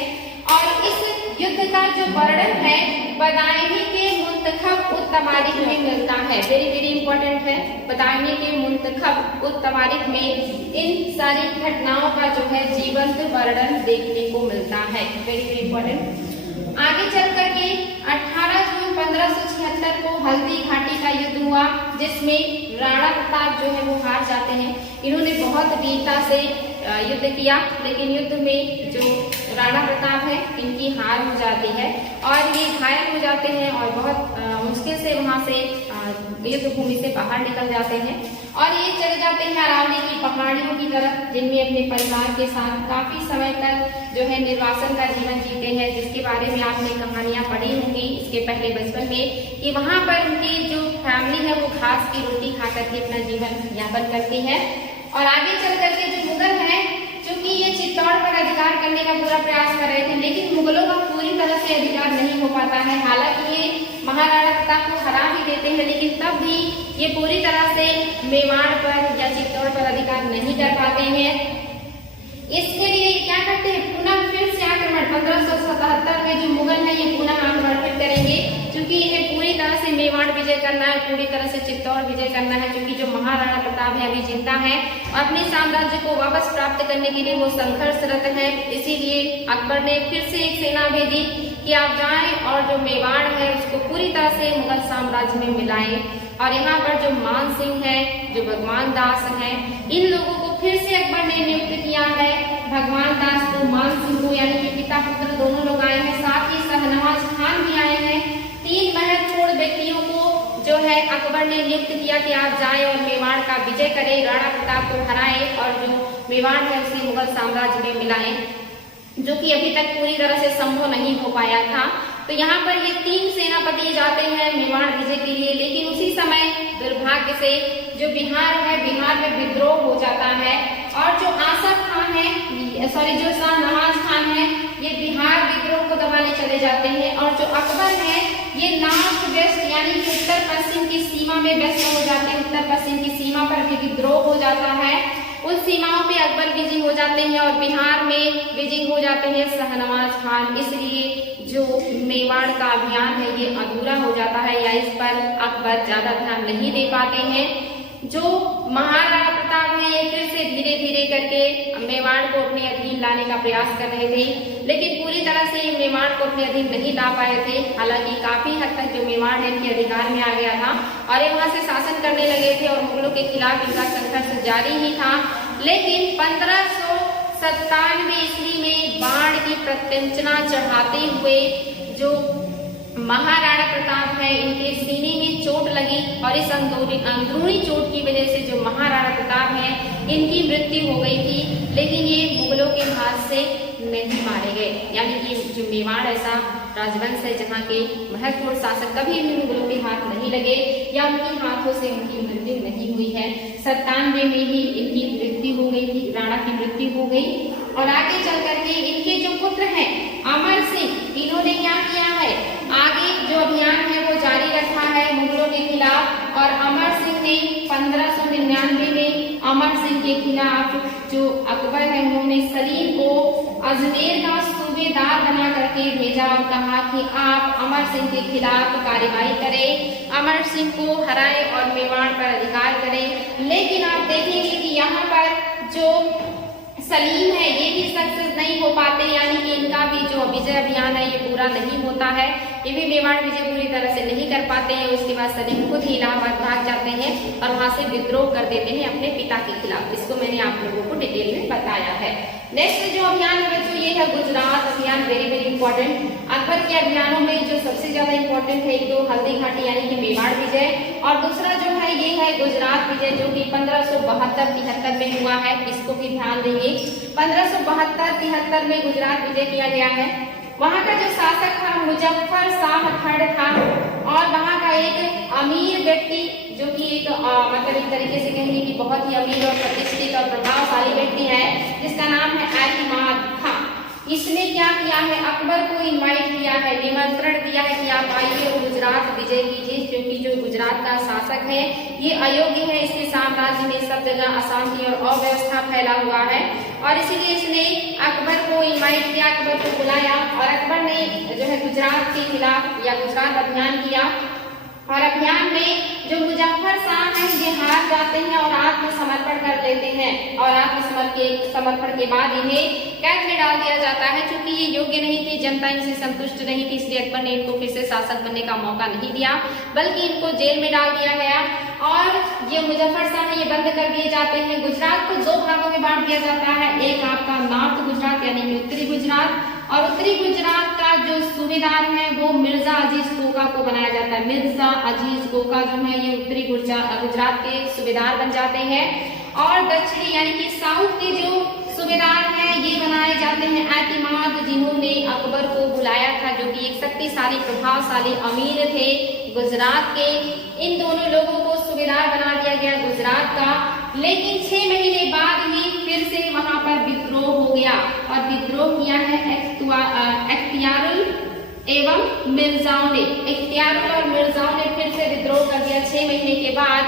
और इस युद्ध का जो वर्णन है बदायूं के मुंतखब उत तवारीख में मिलता है। वेरी वेरी इंपॉर्टेंट है, बदायूं के मुंतखब उत तवारीख में इन सारी घटनाओं का जो है जीवंत वर्णन देखने को मिलता है। Very very important. आगे चल करके 18 जून 1576 को हल्दी घाटी का युद्ध हुआ, जिसमें राणा प्रताप जो है वो हार जाते हैं। इन्होंने बहुत वीरता से युद्ध किया, लेकिन युद्ध में जो राणा प्रताप है इनकी हार हो जाती है और ये घायल हो जाते हैं और बहुत मुश्किल से वहां से युद्ध भूमि से बाहर निकल जाते हैं और ये चले जाते हैं अरावली की पहाड़ियों की तरफ, जिनमें अपने परिवार के साथ काफी समय तक जो है निर्वासन का जीवन जीते हैं, जिसके बारे में आपने कहानियां पढ़ी होंगी इसके पहले बचपन में कि वहां पर उनकी जो फैमिली है वो घास की रोटी खा करके अपना जीवन यापन करती है। और आगे चल करके जो मुगल है, चूंकि ये चित्तौड़ पर अधिकार करने का पूरा प्रयास कर रहे थे, लेकिन मुगलों का पूरी तरह से अधिकार नहीं हो पाता है। हालांकि ये महाराणा प्रताप को हरा भी देते हैं, लेकिन तब भी ये पूरी तरह से मेवाड़ पर या चित्तौड़ पर अधिकार नहीं कर पाते हैं। इसके लिए क्या करते हैं, पुनः फिर से आक्रमण 1577 में जो मुगल है ये पुनः आक्रमण फिर करेंगे, क्योंकि इन्हें पूरी तरह से मेवाड़ विजय करना है, पूरी तरह से चित्तौड़ विजय करना है, क्योंकि जो महाराणा प्रताप है अभी जिंदा है और अपने साम्राज्य को वापस प्राप्त करने के लिए वो संघर्षरत है। इसीलिए अकबर ने फिर से एक सेना भेजी कि आप जाएं और जो मेवाड़ है उसको पूरी तरह से मुगल साम्राज्य में मिलाएं। और यहाँ पर जो मान सिंह है, जो भगवान दास है, इन लोगों को फिर से अकबर ने नियुक्त किया है। भगवान दास को, मान सिंह को, यानी कि पिता पुत्र दोनों लोग आए हैं, साथ ही शहनवाज खान भी आए हैं। 3 महत्वपूर्ण व्यक्तियों को जो है अकबर ने नियुक्त किया कि आप जाएं और मेवाड़ का विजय करें, राणा प्रताप को हराएं और जो मेवाड़ है उसे मुगल साम्राज्य में मिलाएं, जो कि अभी तक पूरी तरह से संभव नहीं हो पाया था। तो यहाँ पर ये 3 सेनापति जाते हैं मेवाड़ विजय के लिए, लेकिन उसी समय दुर्भाग्य से जो बिहार है, बिहार में विद्रोह हो जाता है और जो आसफ खान है, जो शहनवाज खान है, ये बिहार विद्रोह को दबाने चले जाते हैं और जो अकबर है ये नॉर्थ वेस्ट यानी कि उत्तर पश्चिम की सीमा में व्यस्त हो जाते हैं। उत्तर पश्चिम की सीमा पर भी विद्रोह हो जाता है, उस सीमाओं पे अकबर विजयी हो जाते हैं और बिहार में विजयी हो जाते हैं शहनवाज खान। इसलिए जो मेवाड़ का अभियान है ये अधूरा हो जाता है या इस पर अकबर ज्यादा ध्यान नहीं दे पाते हैं। जो महाराणा प्रताप है ये फिर से धीरे धीरे करके मेवाड़ को अपने अधीन लाने का प्रयास कर रहे थे, लेकिन पूरी तरह से मेवाड़ को अपने अधीन नहीं ला पाए थे। हालांकि काफी हद तक जो मेवाड़ है इनके अधिकार में आ गया था और ये वहां से शासन करने लगे थे और मुगलों के खिलाफ इनका संघर्ष जारी ही था। लेकिन 1597 ईस्वी में बाढ़ की प्रत्यंचना चढ़ाते हुए जो महाराणा प्रताप है इनके सीने में चोट लगी और इस अंदरूनी चोट की वजह से जो महाराणा प्रताप है इनकी मृत्यु हो गई थी, लेकिन ये मुगलों के हाथ से नहीं मारे गए। यानी कि जो मेवाड़ ऐसा राजवंश है जहाँ के महत्वपूर्ण शासक कभी भी मुगलों के हाथ नहीं लगे या उनके हाथों से उनकी मृत्यु नहीं हुई है। 97 में ही इनकी मृत्यु हो गई थी, राणा की मृत्यु हो गई। और आगे चल करके इनके जो पुत्र हैं अमर सिंह, इन्होंने क्या किया है, आगे जो अभियान है वो जारी रखा है मुगलों के खिलाफ और अमर सिंह ने 1599 में अमर सिंह के खिलाफ जो अकबर है उन्होंने सलीम को अजमेर का सूबेदार बना करके भेजा और कहा कि आप अमर सिंह के खिलाफ कार्रवाई करें, अमर सिंह को हराएं और मेवाड़ पर अधिकार करें। लेकिन आप देखेंगे कि यहाँ पर जो सलीम है ये भी सक्सेस नहीं हो पाते, यानी कि इनका भी जो विजय अभियान है ये पूरा नहीं होता है, ये भी मेवाड़ विजय पूरी तरह से नहीं कर पाते हैं। उसके बाद सलीम खुद ही इलाहाबाद भाग जाते हैं और वहां से विद्रोह कर देते हैं अपने पिता के खिलाफ। इसको मैंने आप लोगों को डिटेल में बताया है। नेक्स्ट जो अभियान है बच्चों ये है गुजरात अभियान, वेरी वेरी इंपॉर्टेंट। अकबर के अभियानों में जो सबसे ज्यादा इंपॉर्टेंट है एक तो हल्दी घाटी यानी कि मेवाड़ विजय और दूसरा जो है ये है गुजरात विजय जो कि 1572-73 में हुआ है। इसको भी ध्यान देंगे, 1572-73 में गुजरात विजय किया गया है। वहाँ का जो शासक था मुजफ्फर शाह थर्ड था और वहाँ का एक अमीर व्यक्ति जो कि एक मतलब एक तरीके से कहेंगे कि बहुत ही अमीर और प्रतिष्ठित और प्रभावशाली व्यक्ति है जिसका नाम है एतमाद खां। इसने क्या किया है, अकबर को इनवाइट किया है, निमंत्रण दिया है कि आप आइए और गुजरात विजय कीजिए, क्योंकि जो गुजरात का शासक है ये अयोग्य है, इसके साम्राज्य में सब जगह अशांति और अव्यवस्था फैला हुआ है और इसीलिए इसने अकबर को इनवाइट किया, अकबर को बुलाया और अकबर ने जो है गुजरात के खिलाफ या गुजरात अभियान किया और अभियान में जो मुजफ्फर शाह है ये हार जाते हैं और आत्मसमर्पण कर लेते हैं और आत्मसमर्पण के बाद इन्हें कैद में डाल दिया जाता है। चूंकि ये योग्य नहीं थे, जनता इनसे संतुष्ट नहीं थी, इसलिए अकबर ने इनको फिर से शासक बनने का मौका नहीं दिया, बल्कि इनको जेल में डाल दिया गया और ये मुजफ्फर शाह है ये बंद कर दिए जाते हैं। गुजरात को दो भागों में बांट दिया जाता है, एक आपका नॉर्थ गुजरात यानी कि उत्तरी गुजरात, और उत्तरी गुजरात का जो सूबेदार है वो मिर्जा अजीज कोका को बनाया जाता है। मिर्जा अजीज कोका जो है ये उत्तरी गुजरात के सूबेदार बन जाते हैं, और दक्षिणी यानी कि साउथ के जो सूबेदार हैं ये बनाए जाते हैं एतिमाद, जिन्होंने अकबर को बुलाया था, जो कि एक शक्तिशाली प्रभावशाली अमीर थे गुजरात के। इन दोनों लोगों को सूबेदार बना दिया गया गुजरात का, लेकिन 6 महीने बाद ही फिर से वहां पर विद्रोह हो गया, और विद्रोह किया है इख्तियारुल एवं मिर्जाओं ने। इख्तियारुल और मिर्जाओं ने फिर से विद्रोह कर दिया 6 महीने के बाद,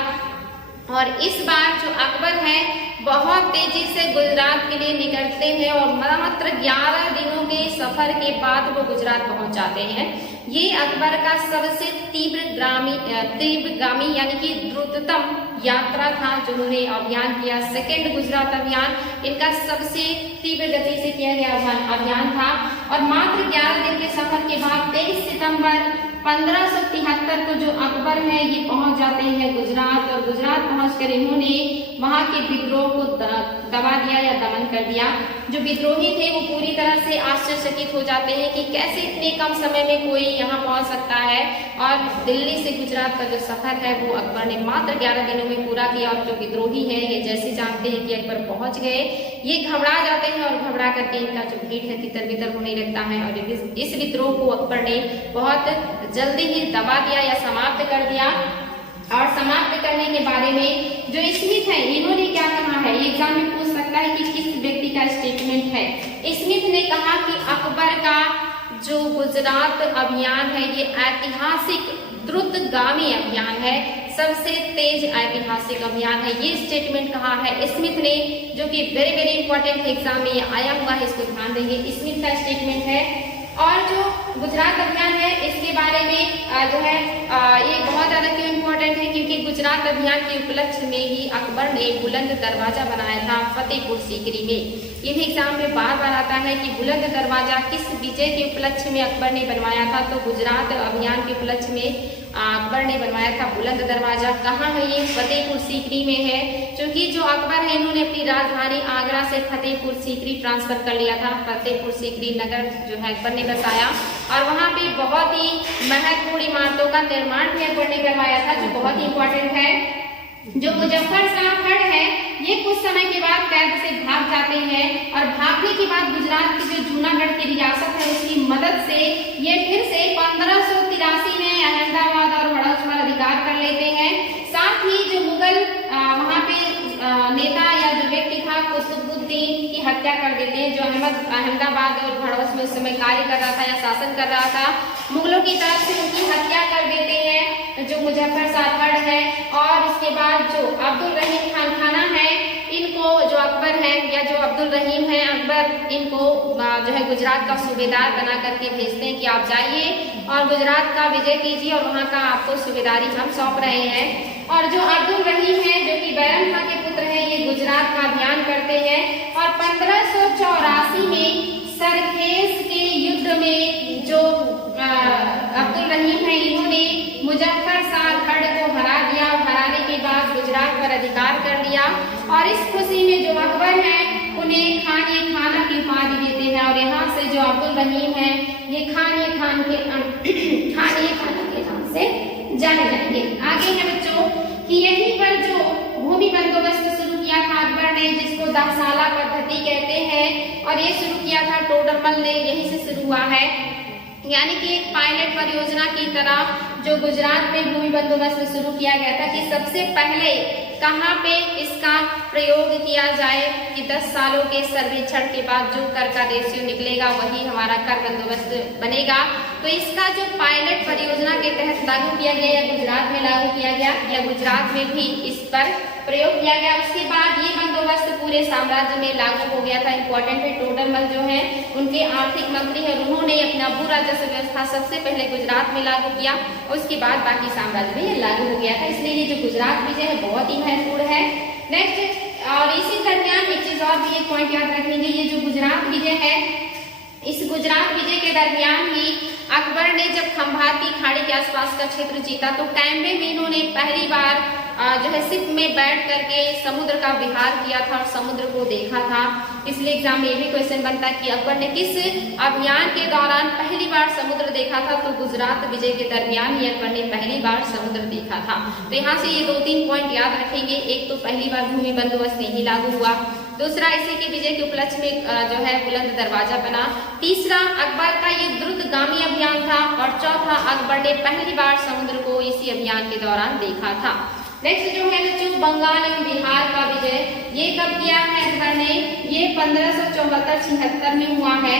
और इस बार जो अकबर है बहुत तेजी से गुजरात के लिए निकलते हैं और मात्र 11 दिनों के सफर के बाद वो गुजरात पहुंच जाते हैं। ये अकबर का सबसे तीव्रगामी यानी कि द्रुततम यात्रा था जो उन्होंने अभियान किया, सेकेंड गुजरात अभियान इनका सबसे तीव्र गति से किया गया अभियान था। और मात्र 11 दिन के सफर के बाद 23 सितंबर 1573 को जो अकबर है ये पहुंच जाते हैं गुजरात, और गुजरात पहुंचकर इन्होंने वहां के विद्रोह को दबा दिया या दमन कर दिया। जो विद्रोही थे वो पूरी तरह से आश्चर्यचकित हो जाते हैं कि कैसे इतने कम समय में कोई यहाँ पहुंच सकता है, और दिल्ली से गुजरात का जो सफर है वो अकबर ने मात्र 11 दिनों में पूरा किया। और जो विद्रोही है ये जैसे जानते हैं कि अकबर पहुंच गए, ये घबरा जाते हैं और घबरा करके इनका जो भीड़ है तितर बितर होने लगता है, और इस विद्रोह को अकबर ने बहुत जल्दी ही दबा दिया या समाप्त कर दिया। और समाप्त करने के बारे में जो स्मिथ है इन्होंने क्या कहा है, ये एग्जाम में पूछ सकता है कि किस व्यक्ति का स्टेटमेंट है। स्मिथ ने कहा कि अकबर का जो गुजरात अभियान है ये ऐतिहासिक द्रुतगामी अभियान है, सबसे तेज ऐतिहासिक अभियान है, ये स्टेटमेंट कहा है स्मिथ ने, जो कि वेरी वेरी इंपॉर्टेंट एग्जाम में आया हुआ है, इसको ध्यान देंगे। स्मिथ का स्टेटमेंट है। और जो गुजरात अभियान है इसके बारे में जो है ये बहुत ज्यादा क्यों इम्पोर्टेंट है, क्योंकि गुजरात अभियान के उपलक्ष्य में ही अकबर ने बुलंद दरवाजा बनाया था फतेहपुर सीकरी में। ये भी एग्जाम में बार बार आता है कि बुलंद दरवाजा किस विजय के उपलक्ष्य में अकबर ने बनवाया था, तो गुजरात अभियान के उपलक्ष्य में अकबर ने बनवाया था बुलंद दरवाजा। कहाँ है ये? फतेहपुर सीकरी में है। क्योंकि जो अकबर है इन्होंने अपनी राजधानी आगरा से फतेहपुर सीकरी ट्रांसफर कर लिया था। फतेहपुर सीकरी नगर जो है अकबर ने बसाया, और वहाँ पे बहुत ही महत्वपूर्ण इमारतों का निर्माण भी अकबर ने करवाया था, जो बहुत ही इंपॉर्टेंट है। जो मुजफ्फर शाह फड़ है ये कुछ समय के बाद कैद से भाग जाते हैं, और भागने के बाद गुजरात की जो जूनागढ़ की रियासत है उसकी मदद से ये फिर से 1583 में अहमदाबाद और हड़ौच पर अधिकार कर लेते हैं। साथ ही जो मुगल वहाँ पे नेता या जो व्यक्ति था कुतुबुद्दीन की हत्या कर देते हैं, जो अहमदाबाद और हड़ौच में उस समय कार्य कर रहा था या शासन कर रहा था। मुगलों की तरफ से उनकी हत्या कर देते हैं जो मुजफ्फर शाह फड़ है। और उसके बाद जो अब्दुल रहीम खान खाना है, इनको जो अकबर है या जो अब्दुल रहीम है अकबर, इनको जो है गुजरात का सूबेदार बना करके भेजते हैं कि आप जाइए और गुजरात का विजय कीजिए और वहाँ का आपको सूबेदारी हम सौंप रहे हैं। और जो अब्दुल रहीम है जो कि बैरम खां के पुत्र हैं, ये गुजरात का अभियान करते हैं, और 1584 में सरखेज के युद्ध में जो अब्दुल रहीम है इन्होंने मुजफ्फर शाह फड़ को हरा दिया। हराने के बाद गुजरात पर अधिकार कर लिया, और इस खुशी में जो अकबर है उन्हें खान ए खाना की उपाधि देते हैं। और यहाँ से जो अब्दुल रहीम है ये खान ए खाना के नाम से जाने जाएंगे। आगे है बच्चों कि यहीं पर जो भूमि बंदोबस्त शुरू किया था अकबर ने, जिसको दहसाला पद्धति कहते हैं, और ये शुरू किया था टोडरमल ने, यहीं से शुरू हुआ है। यानी कि एक पायलट परियोजना की तरह जो गुजरात में भूमि बंदोबस्त शुरू किया गया था कि सबसे पहले कहाँ पे इसका प्रयोग किया जाए कि 10 सालों के सर्वेक्षण के बाद जो कर का रेशियो निकलेगा वही हमारा कर बंदोबस्त बनेगा। तो इसका जो पायलट परियोजना के तहत लागू किया गया या गुजरात में लागू किया गया या गुजरात में भी इस पर प्रयोग किया गया। उसके बाद ये बंदोबस्त पूरे साम्राज्य में लागू हो गया था। इंपॉर्टेंट है, टोडरमल जो है उनके आर्थिक मंत्री है, उन्होंने अपना भू राजस्व व्यवस्था सबसे पहले गुजरात में लागू किया, उसके बाद बाकी साम्राज्य में ये लागू हो गया था। इसलिए ये जो गुजरात विजय है बहुत ही महत्वपूर्ण है। नेक्स्ट, और इसी दरमियान एक चीज और भी एक पॉइंट याद रखेंगे, ये जो गुजरात विजय है इस गुजरात विजय के दरमियान ही अकबर ने जब खंभात की खाड़ी के आसपास का क्षेत्र जीता तो कैम्बे में इन्होंने पहली बार जो है शिप में बैठ करके समुद्र का विहार किया था और समुद्र को देखा था। इसलिए एग्जाम में ये भी क्वेश्चन बनता है कि अकबर ने किस अभियान के दौरान पहली बार समुद्र देखा था, तो गुजरात विजय के दरमियान ही अकबर ने पहली बार समुद्र देखा था। तो यहाँ से ये 2-3 पॉइंट याद रखेंगे। एक तो पहली बार भूमि बंदोबस्त नहीं लागू हुआ, दूसरा इसी के विजय के उपलक्ष्य में जो है बुलंद दरवाजा बना, तीसरा अकबर का ये द्रुतगामी अभियान था और चौथा अकबर ने पहली बार समुद्र को इसी अभियान के दौरान देखा था। नेक्स्ट जो है बच्चों बंगाल एवं बिहार का विजय, ये कब किया है अकबर ने? ये 1574-76 में हुआ है।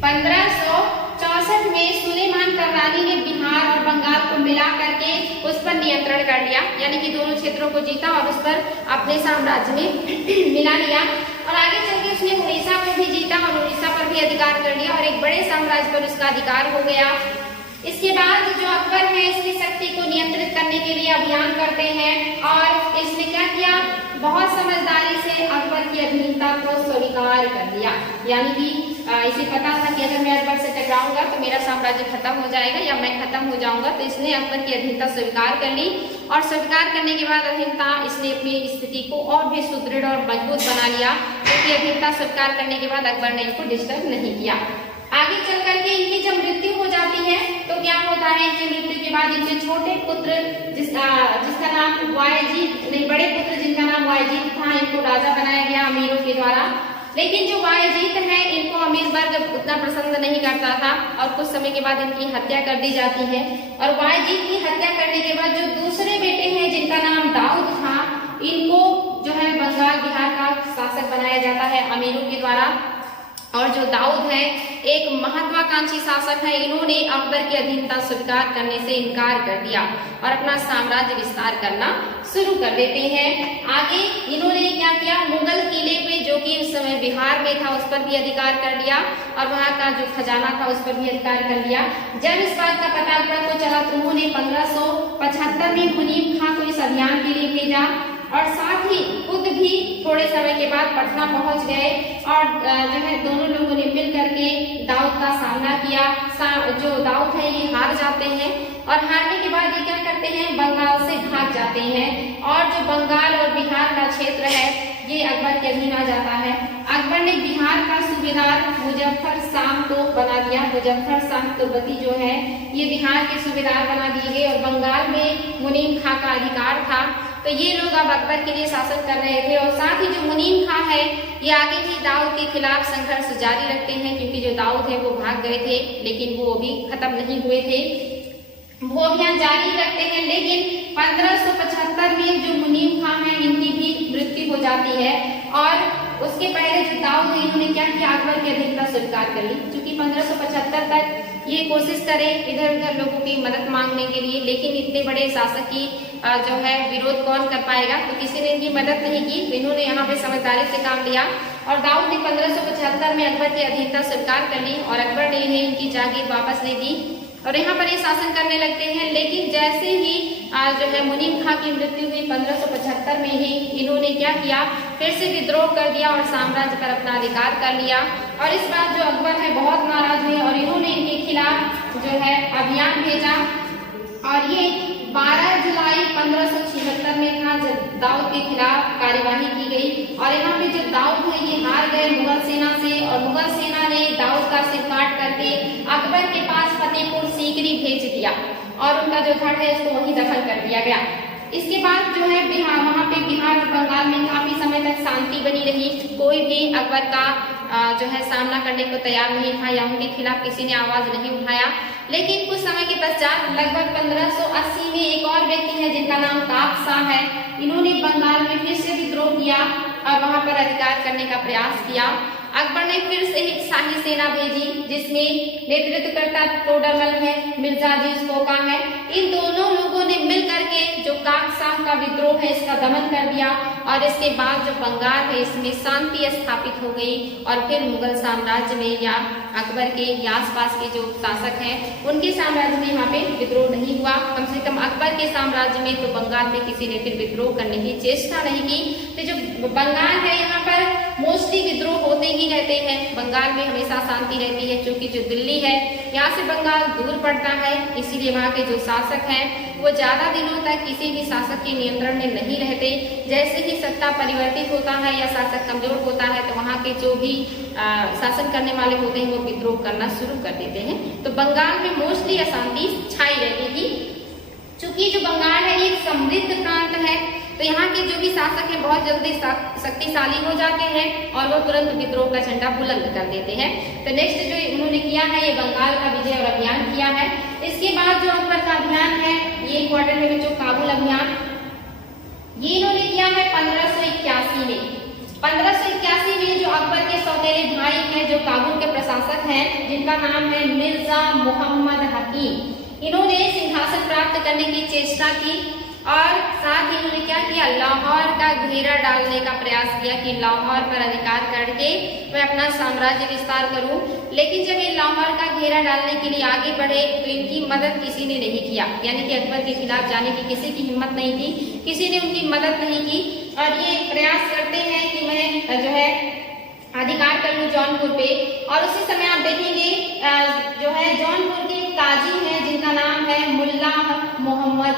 1564 में सुलेमान कर्रानी ने बिहार और बंगाल को मिला करके उस पर नियंत्रण कर लिया, यानी कि दोनों क्षेत्रों को जीता और उस पर अपने साम्राज्य में मिला लिया। और आगे चल के उसने उड़ीसा को भी जीता और उड़ीसा पर भी अधिकार कर लिया और एक बड़े साम्राज्य पर उसका अधिकार हो गया। इसके बाद जो अकबर है इसकी शक्ति को नियंत्रित करने के लिए अभियान करते हैं और इसने क्या किया? बहुत समझदारी से अकबर की अधीनता को स्वीकार कर लिया, यानी कि इसे पता था कि अगर मैं अकबर से टकराऊंगा तो मेरा साम्राज्य खत्म हो जाएगा या मैं खत्म हो जाऊंगा, तो इसने अकबर की अधीनता स्वीकार कर ली और स्वीकार करने के बाद अधीनता इसने अपनी स्थिति को और भी सुदृढ़ और मजबूत बना लिया, क्योंकि अधीनता स्वीकार करने के बाद अकबर ने इनको डिस्टर्ब नहीं किया। आगे चल करके इनकी जब मृत्यु हो जाती है तो क्या होता है? इनकी मृत्यु के बाद इनके छोटे पुत्र जिसका नाम वायजीद नहीं, बड़े पुत्र जिनका नाम वायजीद था, इनको राजा बनाया गया अमीरों के द्वारा। लेकिन जो वायजीद है इनको अमीर वर्ग उतना पसंद नहीं करता था और कुछ समय के बाद इनकी हत्या कर दी जाती है। और वायजीद की हत्या करने के बाद जो दूसरे बेटे हैं जिनका नाम दाऊद था, इनको जो है बंगाल बिहार का शासक बनाया जाता है अमीरों के द्वारा। और जो दाऊद है एक महत्वाकांक्षी शासक है, इन्होंने अकबर की अधीनता स्वीकार करने से इनकार कर दिया और अपना साम्राज्य विस्तार करना शुरू कर देते हैं। आगे इन्होंने क्या किया? मुगल किले पे जो कि उस समय बिहार में था उस पर भी अधिकार कर लिया और वहां का जो खजाना था उस पर भी अधिकार कर लिया। जब इस बात का पता अकबर को चला तो उन्होंने 1575 में मुनीम खां को इस अभियान के लिए भेजा और साथ ही खुद भी थोड़े समय के बाद पटना पहुंच गए और जो है दोनों लोगों ने मिल करके दाऊद का सामना किया। जो दाऊद है ये हार जाते हैं और हारने के बाद ये क्या करते हैं? बंगाल से भाग जाते हैं और जो बंगाल और बिहार का क्षेत्र है ये अकबर के अधीन आ जाता है। अकबर ने बिहार का सूबेदार मुजफ्फर शाह को बना दिया। मुजफ्फर शाह तुर्बती जो है ये बिहार के सूबेदार बना दिए गए और बंगाल में मुनीम खां का अधिकार था, तो ये लोग अब अकबर के लिए शासन कर रहे थे। और साथ ही जो मुनीम खां है ये आगे भी दाऊद के खिलाफ संघर्ष जारी रखते हैं, क्योंकि जो दाऊद है वो भाग गए थे लेकिन वो अभी खत्म नहीं हुए थे, वो अभियान जारी रखते हैं। लेकिन 1575 में जो मुनीम खां है इनकी भी मृत्यु हो जाती है और उसके पहले जो दाऊद है इन्होंने क्या किया? अकबर की अधीनता स्वीकार कर ली। क्योंकि 1575 तक ये कोशिश करे इधर उधर लोगों की मदद मांगने के लिए, लेकिन इतने बड़े शासक की जो है विरोध कौन कर पाएगा, तो किसी ने इनकी मदद नहीं की। तो इन्होंने यहाँ पे समझदारी से काम लिया और दाऊद ने 1575 में अकबर की अधीनता स्वीकार कर ली और अकबर ने इन्हें इनकी जागीर वापस ले दी और यहाँ पर ये शासन करने लगते हैं। लेकिन जैसे ही जो है मुनीम खां की मृत्यु हुई 1575 में ही इन्होंने क्या किया? फिर से विद्रोह कर दिया और साम्राज्य पर अपना अधिकार कर लिया। और इस बात जो अकबर है बहुत नाराज हुए और इन्होंने इनके खिलाफ जो है अभियान भेजा और ये 12 जुलाई 1576 में था जब दाऊद के खिलाफ कार्यवाही की गई और यहाँ पे जो दाऊद है ये हार गए मुगल सेना से और मुगल सेना ने दाऊद का सिर काट करके अकबर के पास फतेहपुर सीकरी भेज दिया और उनका जो धड़ है उसको वहीं दफन कर दिया गया। इसके बाद जो है बिहार वहाँ पे बिहार और बंगाल में काफी समय तक शांति बनी रही। कोई भी अकबर का जो है सामना करने को तैयार नहीं था या उनके खिलाफ किसी ने आवाज नहीं उठाया। लेकिन कुछ समय के पश्चात लगभग 1580 में एक और व्यक्ति है जिनका नाम काक शाह है। इन्होंने बंगाल में फिर से विद्रोह किया और वहां पर अधिकार करने का प्रयास किया। अकबर ने फिर से एक शाही सेना भेजी जिसमें नेतृत्वकर्ता टोडरमल है, मिर्जा अजीज कोका है। इन दोनों लोगों ने मिलकर के जो काक शाह का विद्रोह है इसका दमन कर दिया और इसके बाद जो बंगाल है इसमें शांति स्थापित हो गई और फिर मुगल साम्राज्य में या अकबर के या आसपास के जो शासक हैं उनके साम्राज्य में यहाँ पे विद्रोह नहीं हुआ। कम से कम अकबर के साम्राज्य में तो बंगाल में किसी ने फिर विद्रोह करने की चेष्टा नहीं की। तो जो बंगाल है यहाँ पर मोस्टली विद्रोह होते ही रहते हैं। बंगाल में हमेशा शांति रहती है, क्योंकि जो दिल्ली है यहाँ से बंगाल दूर पड़ता है, इसीलिए वहाँ के जो शासक हैं वो ज्यादा दिनों तक किसी भी शासक के नियंत्रण में नहीं रहते। जैसे ही सत्ता परिवर्तित होता है या शासक कमजोर होता है तो वहाँ के जो भी शासन करने वाले होते हैं वो विद्रोह करना शुरू कर देते हैं। तो बंगाल में मोस्टली अशांति छाई रहेगी। चूंकि जो बंगाल है ये समृद्ध प्रांत है, तो यहाँ के जो भी शासक हैं बहुत जल्दी शक्तिशाली हो जाते हैं और वो तुरंत विद्रोह का झंडा बुलंद कर देते हैं। तो नेक्स्ट जो उन्होंने किया है ये बंगाल का विजय और अभियान किया है। इसके बाद जो अकबर का अभियान है ये इम्पोर्टेंट है बच्चों, काबुल अभियान, ये इन्होंने किया है 1581 में। 1581 में जो अकबर के सौतेले भाई हैं जो काबुल के प्रशासक हैं जिनका नाम है मिर्जा मोहम्मद हकीम, इन्होंने सिंहासन प्राप्त करने की चेष्टा की और साथ ही उन्होंने क्या किया, लाहौर का घेरा डालने का प्रयास किया कि लाहौर पर अधिकार करके मैं अपना साम्राज्य विस्तार करूं। लेकिन जब ये लाहौर का घेरा डालने के लिए आगे बढ़े तो इनकी मदद किसी ने नहीं किया, यानी कि अकबर के खिलाफ जाने की किसी की हिम्मत नहीं थी, किसी ने उनकी मदद नहीं की। और ये प्रयास करते हैं कि मैं जो है अधिकार कर लूं जौनपुर पे। और उसी समय आप देखेंगे जो है जौनपुर के काजी हैं जिनका नाम है मुल्ला मोहम्मद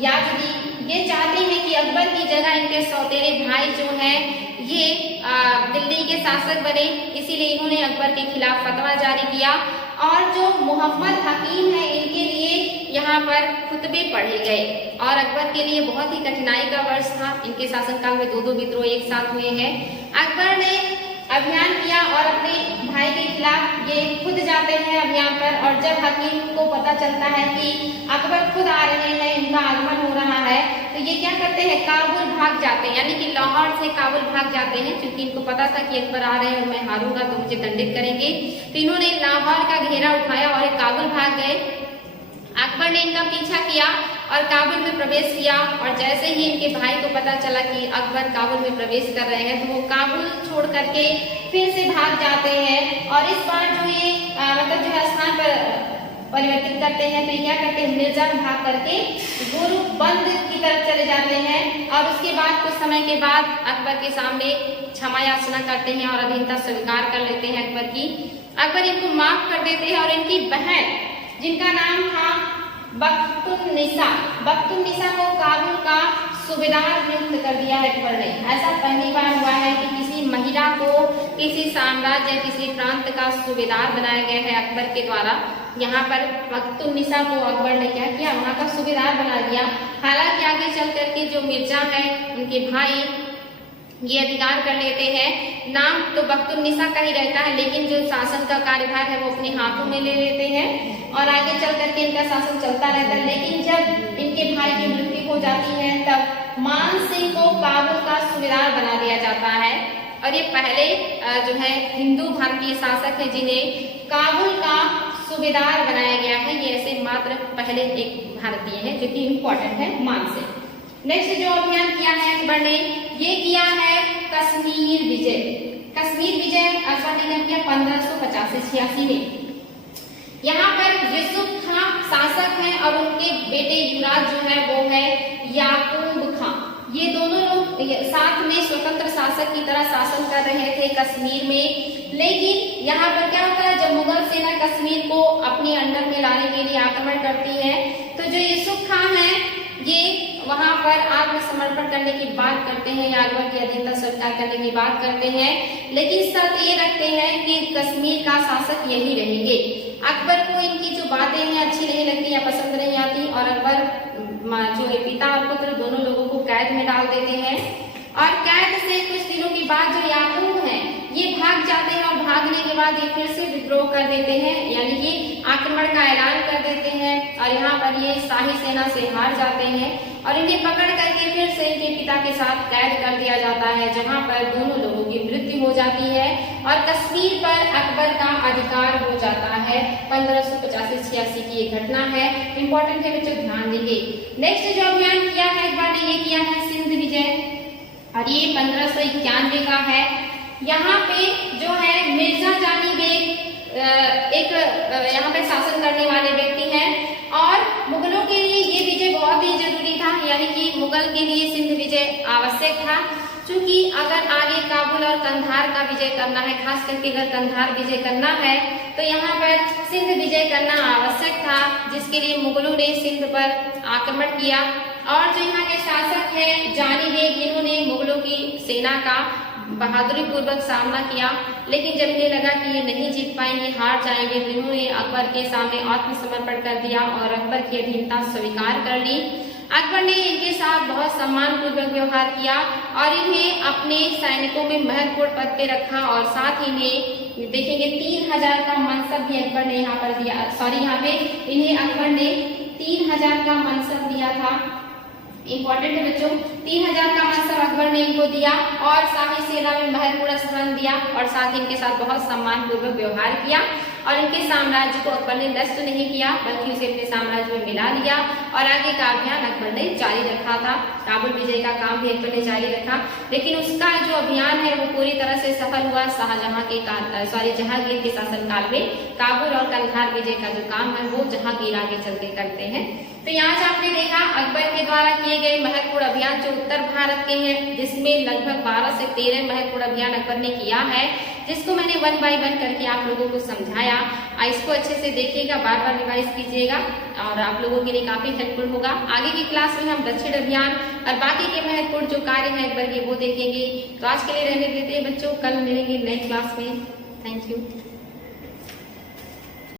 याजदी, ये चाहते हैं कि अकबर की जगह इनके सौतेले भाई जो हैं ये दिल्ली के शासक बने, इसीलिए इन्होंने अकबर के खिलाफ फतवा जारी किया। और जो मोहम्मद हकीम है इनके लिए यहाँ पर खुतबे पढ़े गए और अकबर के लिए बहुत ही कठिनाई का वर्ष था। इनके शासनकाल में 2 विद्रोह एक साथ हुए हैं। अकबर ने अभियान किया और अपने भाई के खिलाफ ये खुद जाते हैं अभियान पर। और जब हकीम को पता चलता है कि अकबर खुद आ रहे हैं, इनका आगमन हो रहा है, तो ये क्या करते हैं, काबुल भाग जाते हैं, यानी कि लाहौर से काबुल भाग जाते हैं। क्योंकि इनको पता था कि अकबर आ रहे हैं और मैं हारूंगा तो मुझे दंडित करेंगे, तो इन्होंने लाहौर का घेरा उठाया और काबुल भाग गए। अकबर ने इनका पीछा किया और काबुल में प्रवेश किया। और जैसे ही इनके भाई को पता चला कि अकबर काबुल में प्रवेश कर रहे हैं तो वो काबुल छोड़ करके फिर से भाग जाते हैं। और इस बार जो ये मतलब जो है स्थान पर परिवर्तित करते हैं, तो ये क्या करते हैं, मिर्जा में भाग करके गुरुबंद की तरफ चले जाते हैं। और उसके बाद कुछ समय के बाद अकबर के सामने क्षमा याचना करते हैं और अधीनता स्वीकार कर लेते हैं अकबर की। अकबर इनको माफ कर देते हैं और इनकी बहन जिनका नाम था बख्तुन्निसा को काबुल का सूबेदार नियुक्त कर दिया है अकबर ने। ऐसा पहली बार हुआ है कि किसी महिला को किसी साम्राज्य किसी प्रांत का सूबेदार बनाया गया है अकबर के द्वारा। यहाँ पर बख्तुन्निसा को अकबर ने क्या किया, वहाँ का सूबेदार बना दिया। हालांकि आगे चल करके जो मिर्जा है उनके भाई ये अधिकार कर लेते हैं। नाम तो बख्तुन्निसा का ही रहता है, लेकिन जो शासन का कार्यभार है वो अपने हाथों में ले लेते हैं और आगे चल करके इनका शासन चलता रहता है। लेकिन जब इनके भाई की मृत्यु हो जाती है तब मान सिंह को काबुल का सूबेदार बना दिया जाता है। और ये पहले जो है हिंदू भारतीय शासक है जिन्हें काबुल का सूबेदार बनाया गया है। ये ऐसे मात्र पहले एक भारतीय है जो कि इम्पोर्टेंट है मान सिंह। नेक्स्ट जो अभियान किया है अकबर ने ये किया है कश्मीर विजय। कश्मीर विजय अकबर ने किया 1585-86 में। यहाँ पर यूसुफ खां शासक हैं और उनके बेटे युवराज जो है वो है याकूब खां। ये दोनों लोग साथ में स्वतंत्र शासक की तरह शासन कर रहे थे कश्मीर में। लेकिन यहाँ पर क्या होता है, जब मुगल सेना कश्मीर को अपने अंडर में लाने के लिए आक्रमण करती है तो जो यूसुफ खां है ये वहां पर आत्मसमर्पण करने की बात करते हैं या अकबर की अधीनता स्वीकार करने की बात करते हैं। लेकिन शर्त ये रखते हैं कि कश्मीर का शासक यही रहेंगे। अकबर को इनकी जो बातें हैं अच्छी नहीं लगती या पसंद नहीं आती और अकबर जो है पिता और पुत्र दोनों लोगों को कैद में डाल देते हैं। और कैद से कुछ दिनों के बाद जो याकूब हैं ये भाग जाते हैं और भागने के बाद ये फिर से विद्रोह कर देते हैं, यानी कि आक्रमण का ऐलान कर देते हैं। और यहाँ पर ये शाही सेना से हार जाते हैं और इन्हें पकड़ करके फिर से इनके पिता के साथ कैद कर दिया जाता है, जहाँ पर दोनों लोगों की मृत्यु हो जाती है और कश्मीर पर अकबर का अधिकार हो जाता है। 1585-86 की ये घटना है, इंपॉर्टेंट है बच्चों, ध्यान देंगे। नेक्स्ट जो अभियान किया है अकबर ने ये किया है सिंध विजय और ये 1591 का है। यहाँ पे जो है मिर्जा जानी बेग एक यहाँ पे शासन करने वाले व्यक्ति हैं और मुगलों के लिए ये विजय बहुत ही जरूरी था, यानी कि मुगल के लिए सिंध विजय आवश्यक था। चूंकि अगर आगे काबुल और कंधार का विजय करना है, खास करके अगर कंधार विजय करना है तो यहाँ पर सिंध विजय करना आवश्यक था, जिसके लिए मुगलों ने सिंध पर आक्रमण किया। और जो यहाँ के शासक है जानी बेग, इन्होंने मुगलों की सेना का बहादुरी पूर्वक सामना किया, लेकिन जब इन्हें लगा कि ये नहीं जीत पाएंगे, हार जाएंगे, तो इन्होंने अकबर के सामने आत्मसमर्पण कर दिया और अकबर की अधीनता स्वीकार कर ली। अकबर ने इनके साथ बहुत सम्मान पूर्वक व्यवहार किया और इन्हें अपने सैनिकों में महत्वपूर्ण पद पे रखा और साथ ही में देखेंगे 3000 का मनसब भी अकबर ने यहाँ पर दिया। यहाँ पे इन्हें अकबर ने 3000 का मनसब दिया था। इंपॉर्टेंट है बच्चों, 3000 का मनसब अकबर ने इनको दिया और शाही सेना में महत्वपूर्ण स्थान दिया और साथ ही इनके साथ बहुत सम्मान पूर्वक व्यवहार किया और इनके साम्राज्य को अकबर ने नष्ट नहीं किया, बल्कि उसे अपने साम्राज्य में मिला लिया और आगे का अभियान अकबर ने जारी रखा था। काबुल विजय का काम भी अकबर ने जारी रखा, लेकिन उसका जो अभियान है वो पूरी तरह से सफल हुआ। शाहजहां के जहांगीर के शासनकाल में काबुल और कंधार विजय का जो काम है वो जहांगीर आगे चल के करते हैं। तो यहाँ से आपने देखा अकबर के द्वारा किए गए महत्वपूर्ण अभियान जो उत्तर भारत के हैं, जिसमें लगभग 12 से 13 महत्वपूर्ण अभियान अकबर ने किया है, जिसको मैंने 1 बाय 1 करके आप लोगों को समझाया। इसको अच्छे से देखिएगा, बार बार रिवाइज कीजिएगा और आप लोगों के लिए काफी हेल्पफुल होगा। आगे की क्लास में हम दक्षिण अभियान और बाकी के महत्वपूर्ण जो कार्य है अकबर के वो देखेंगे। तो आज के लिए रहने देते हैं बच्चों, कल मिलेंगे नई क्लास में। Thank you.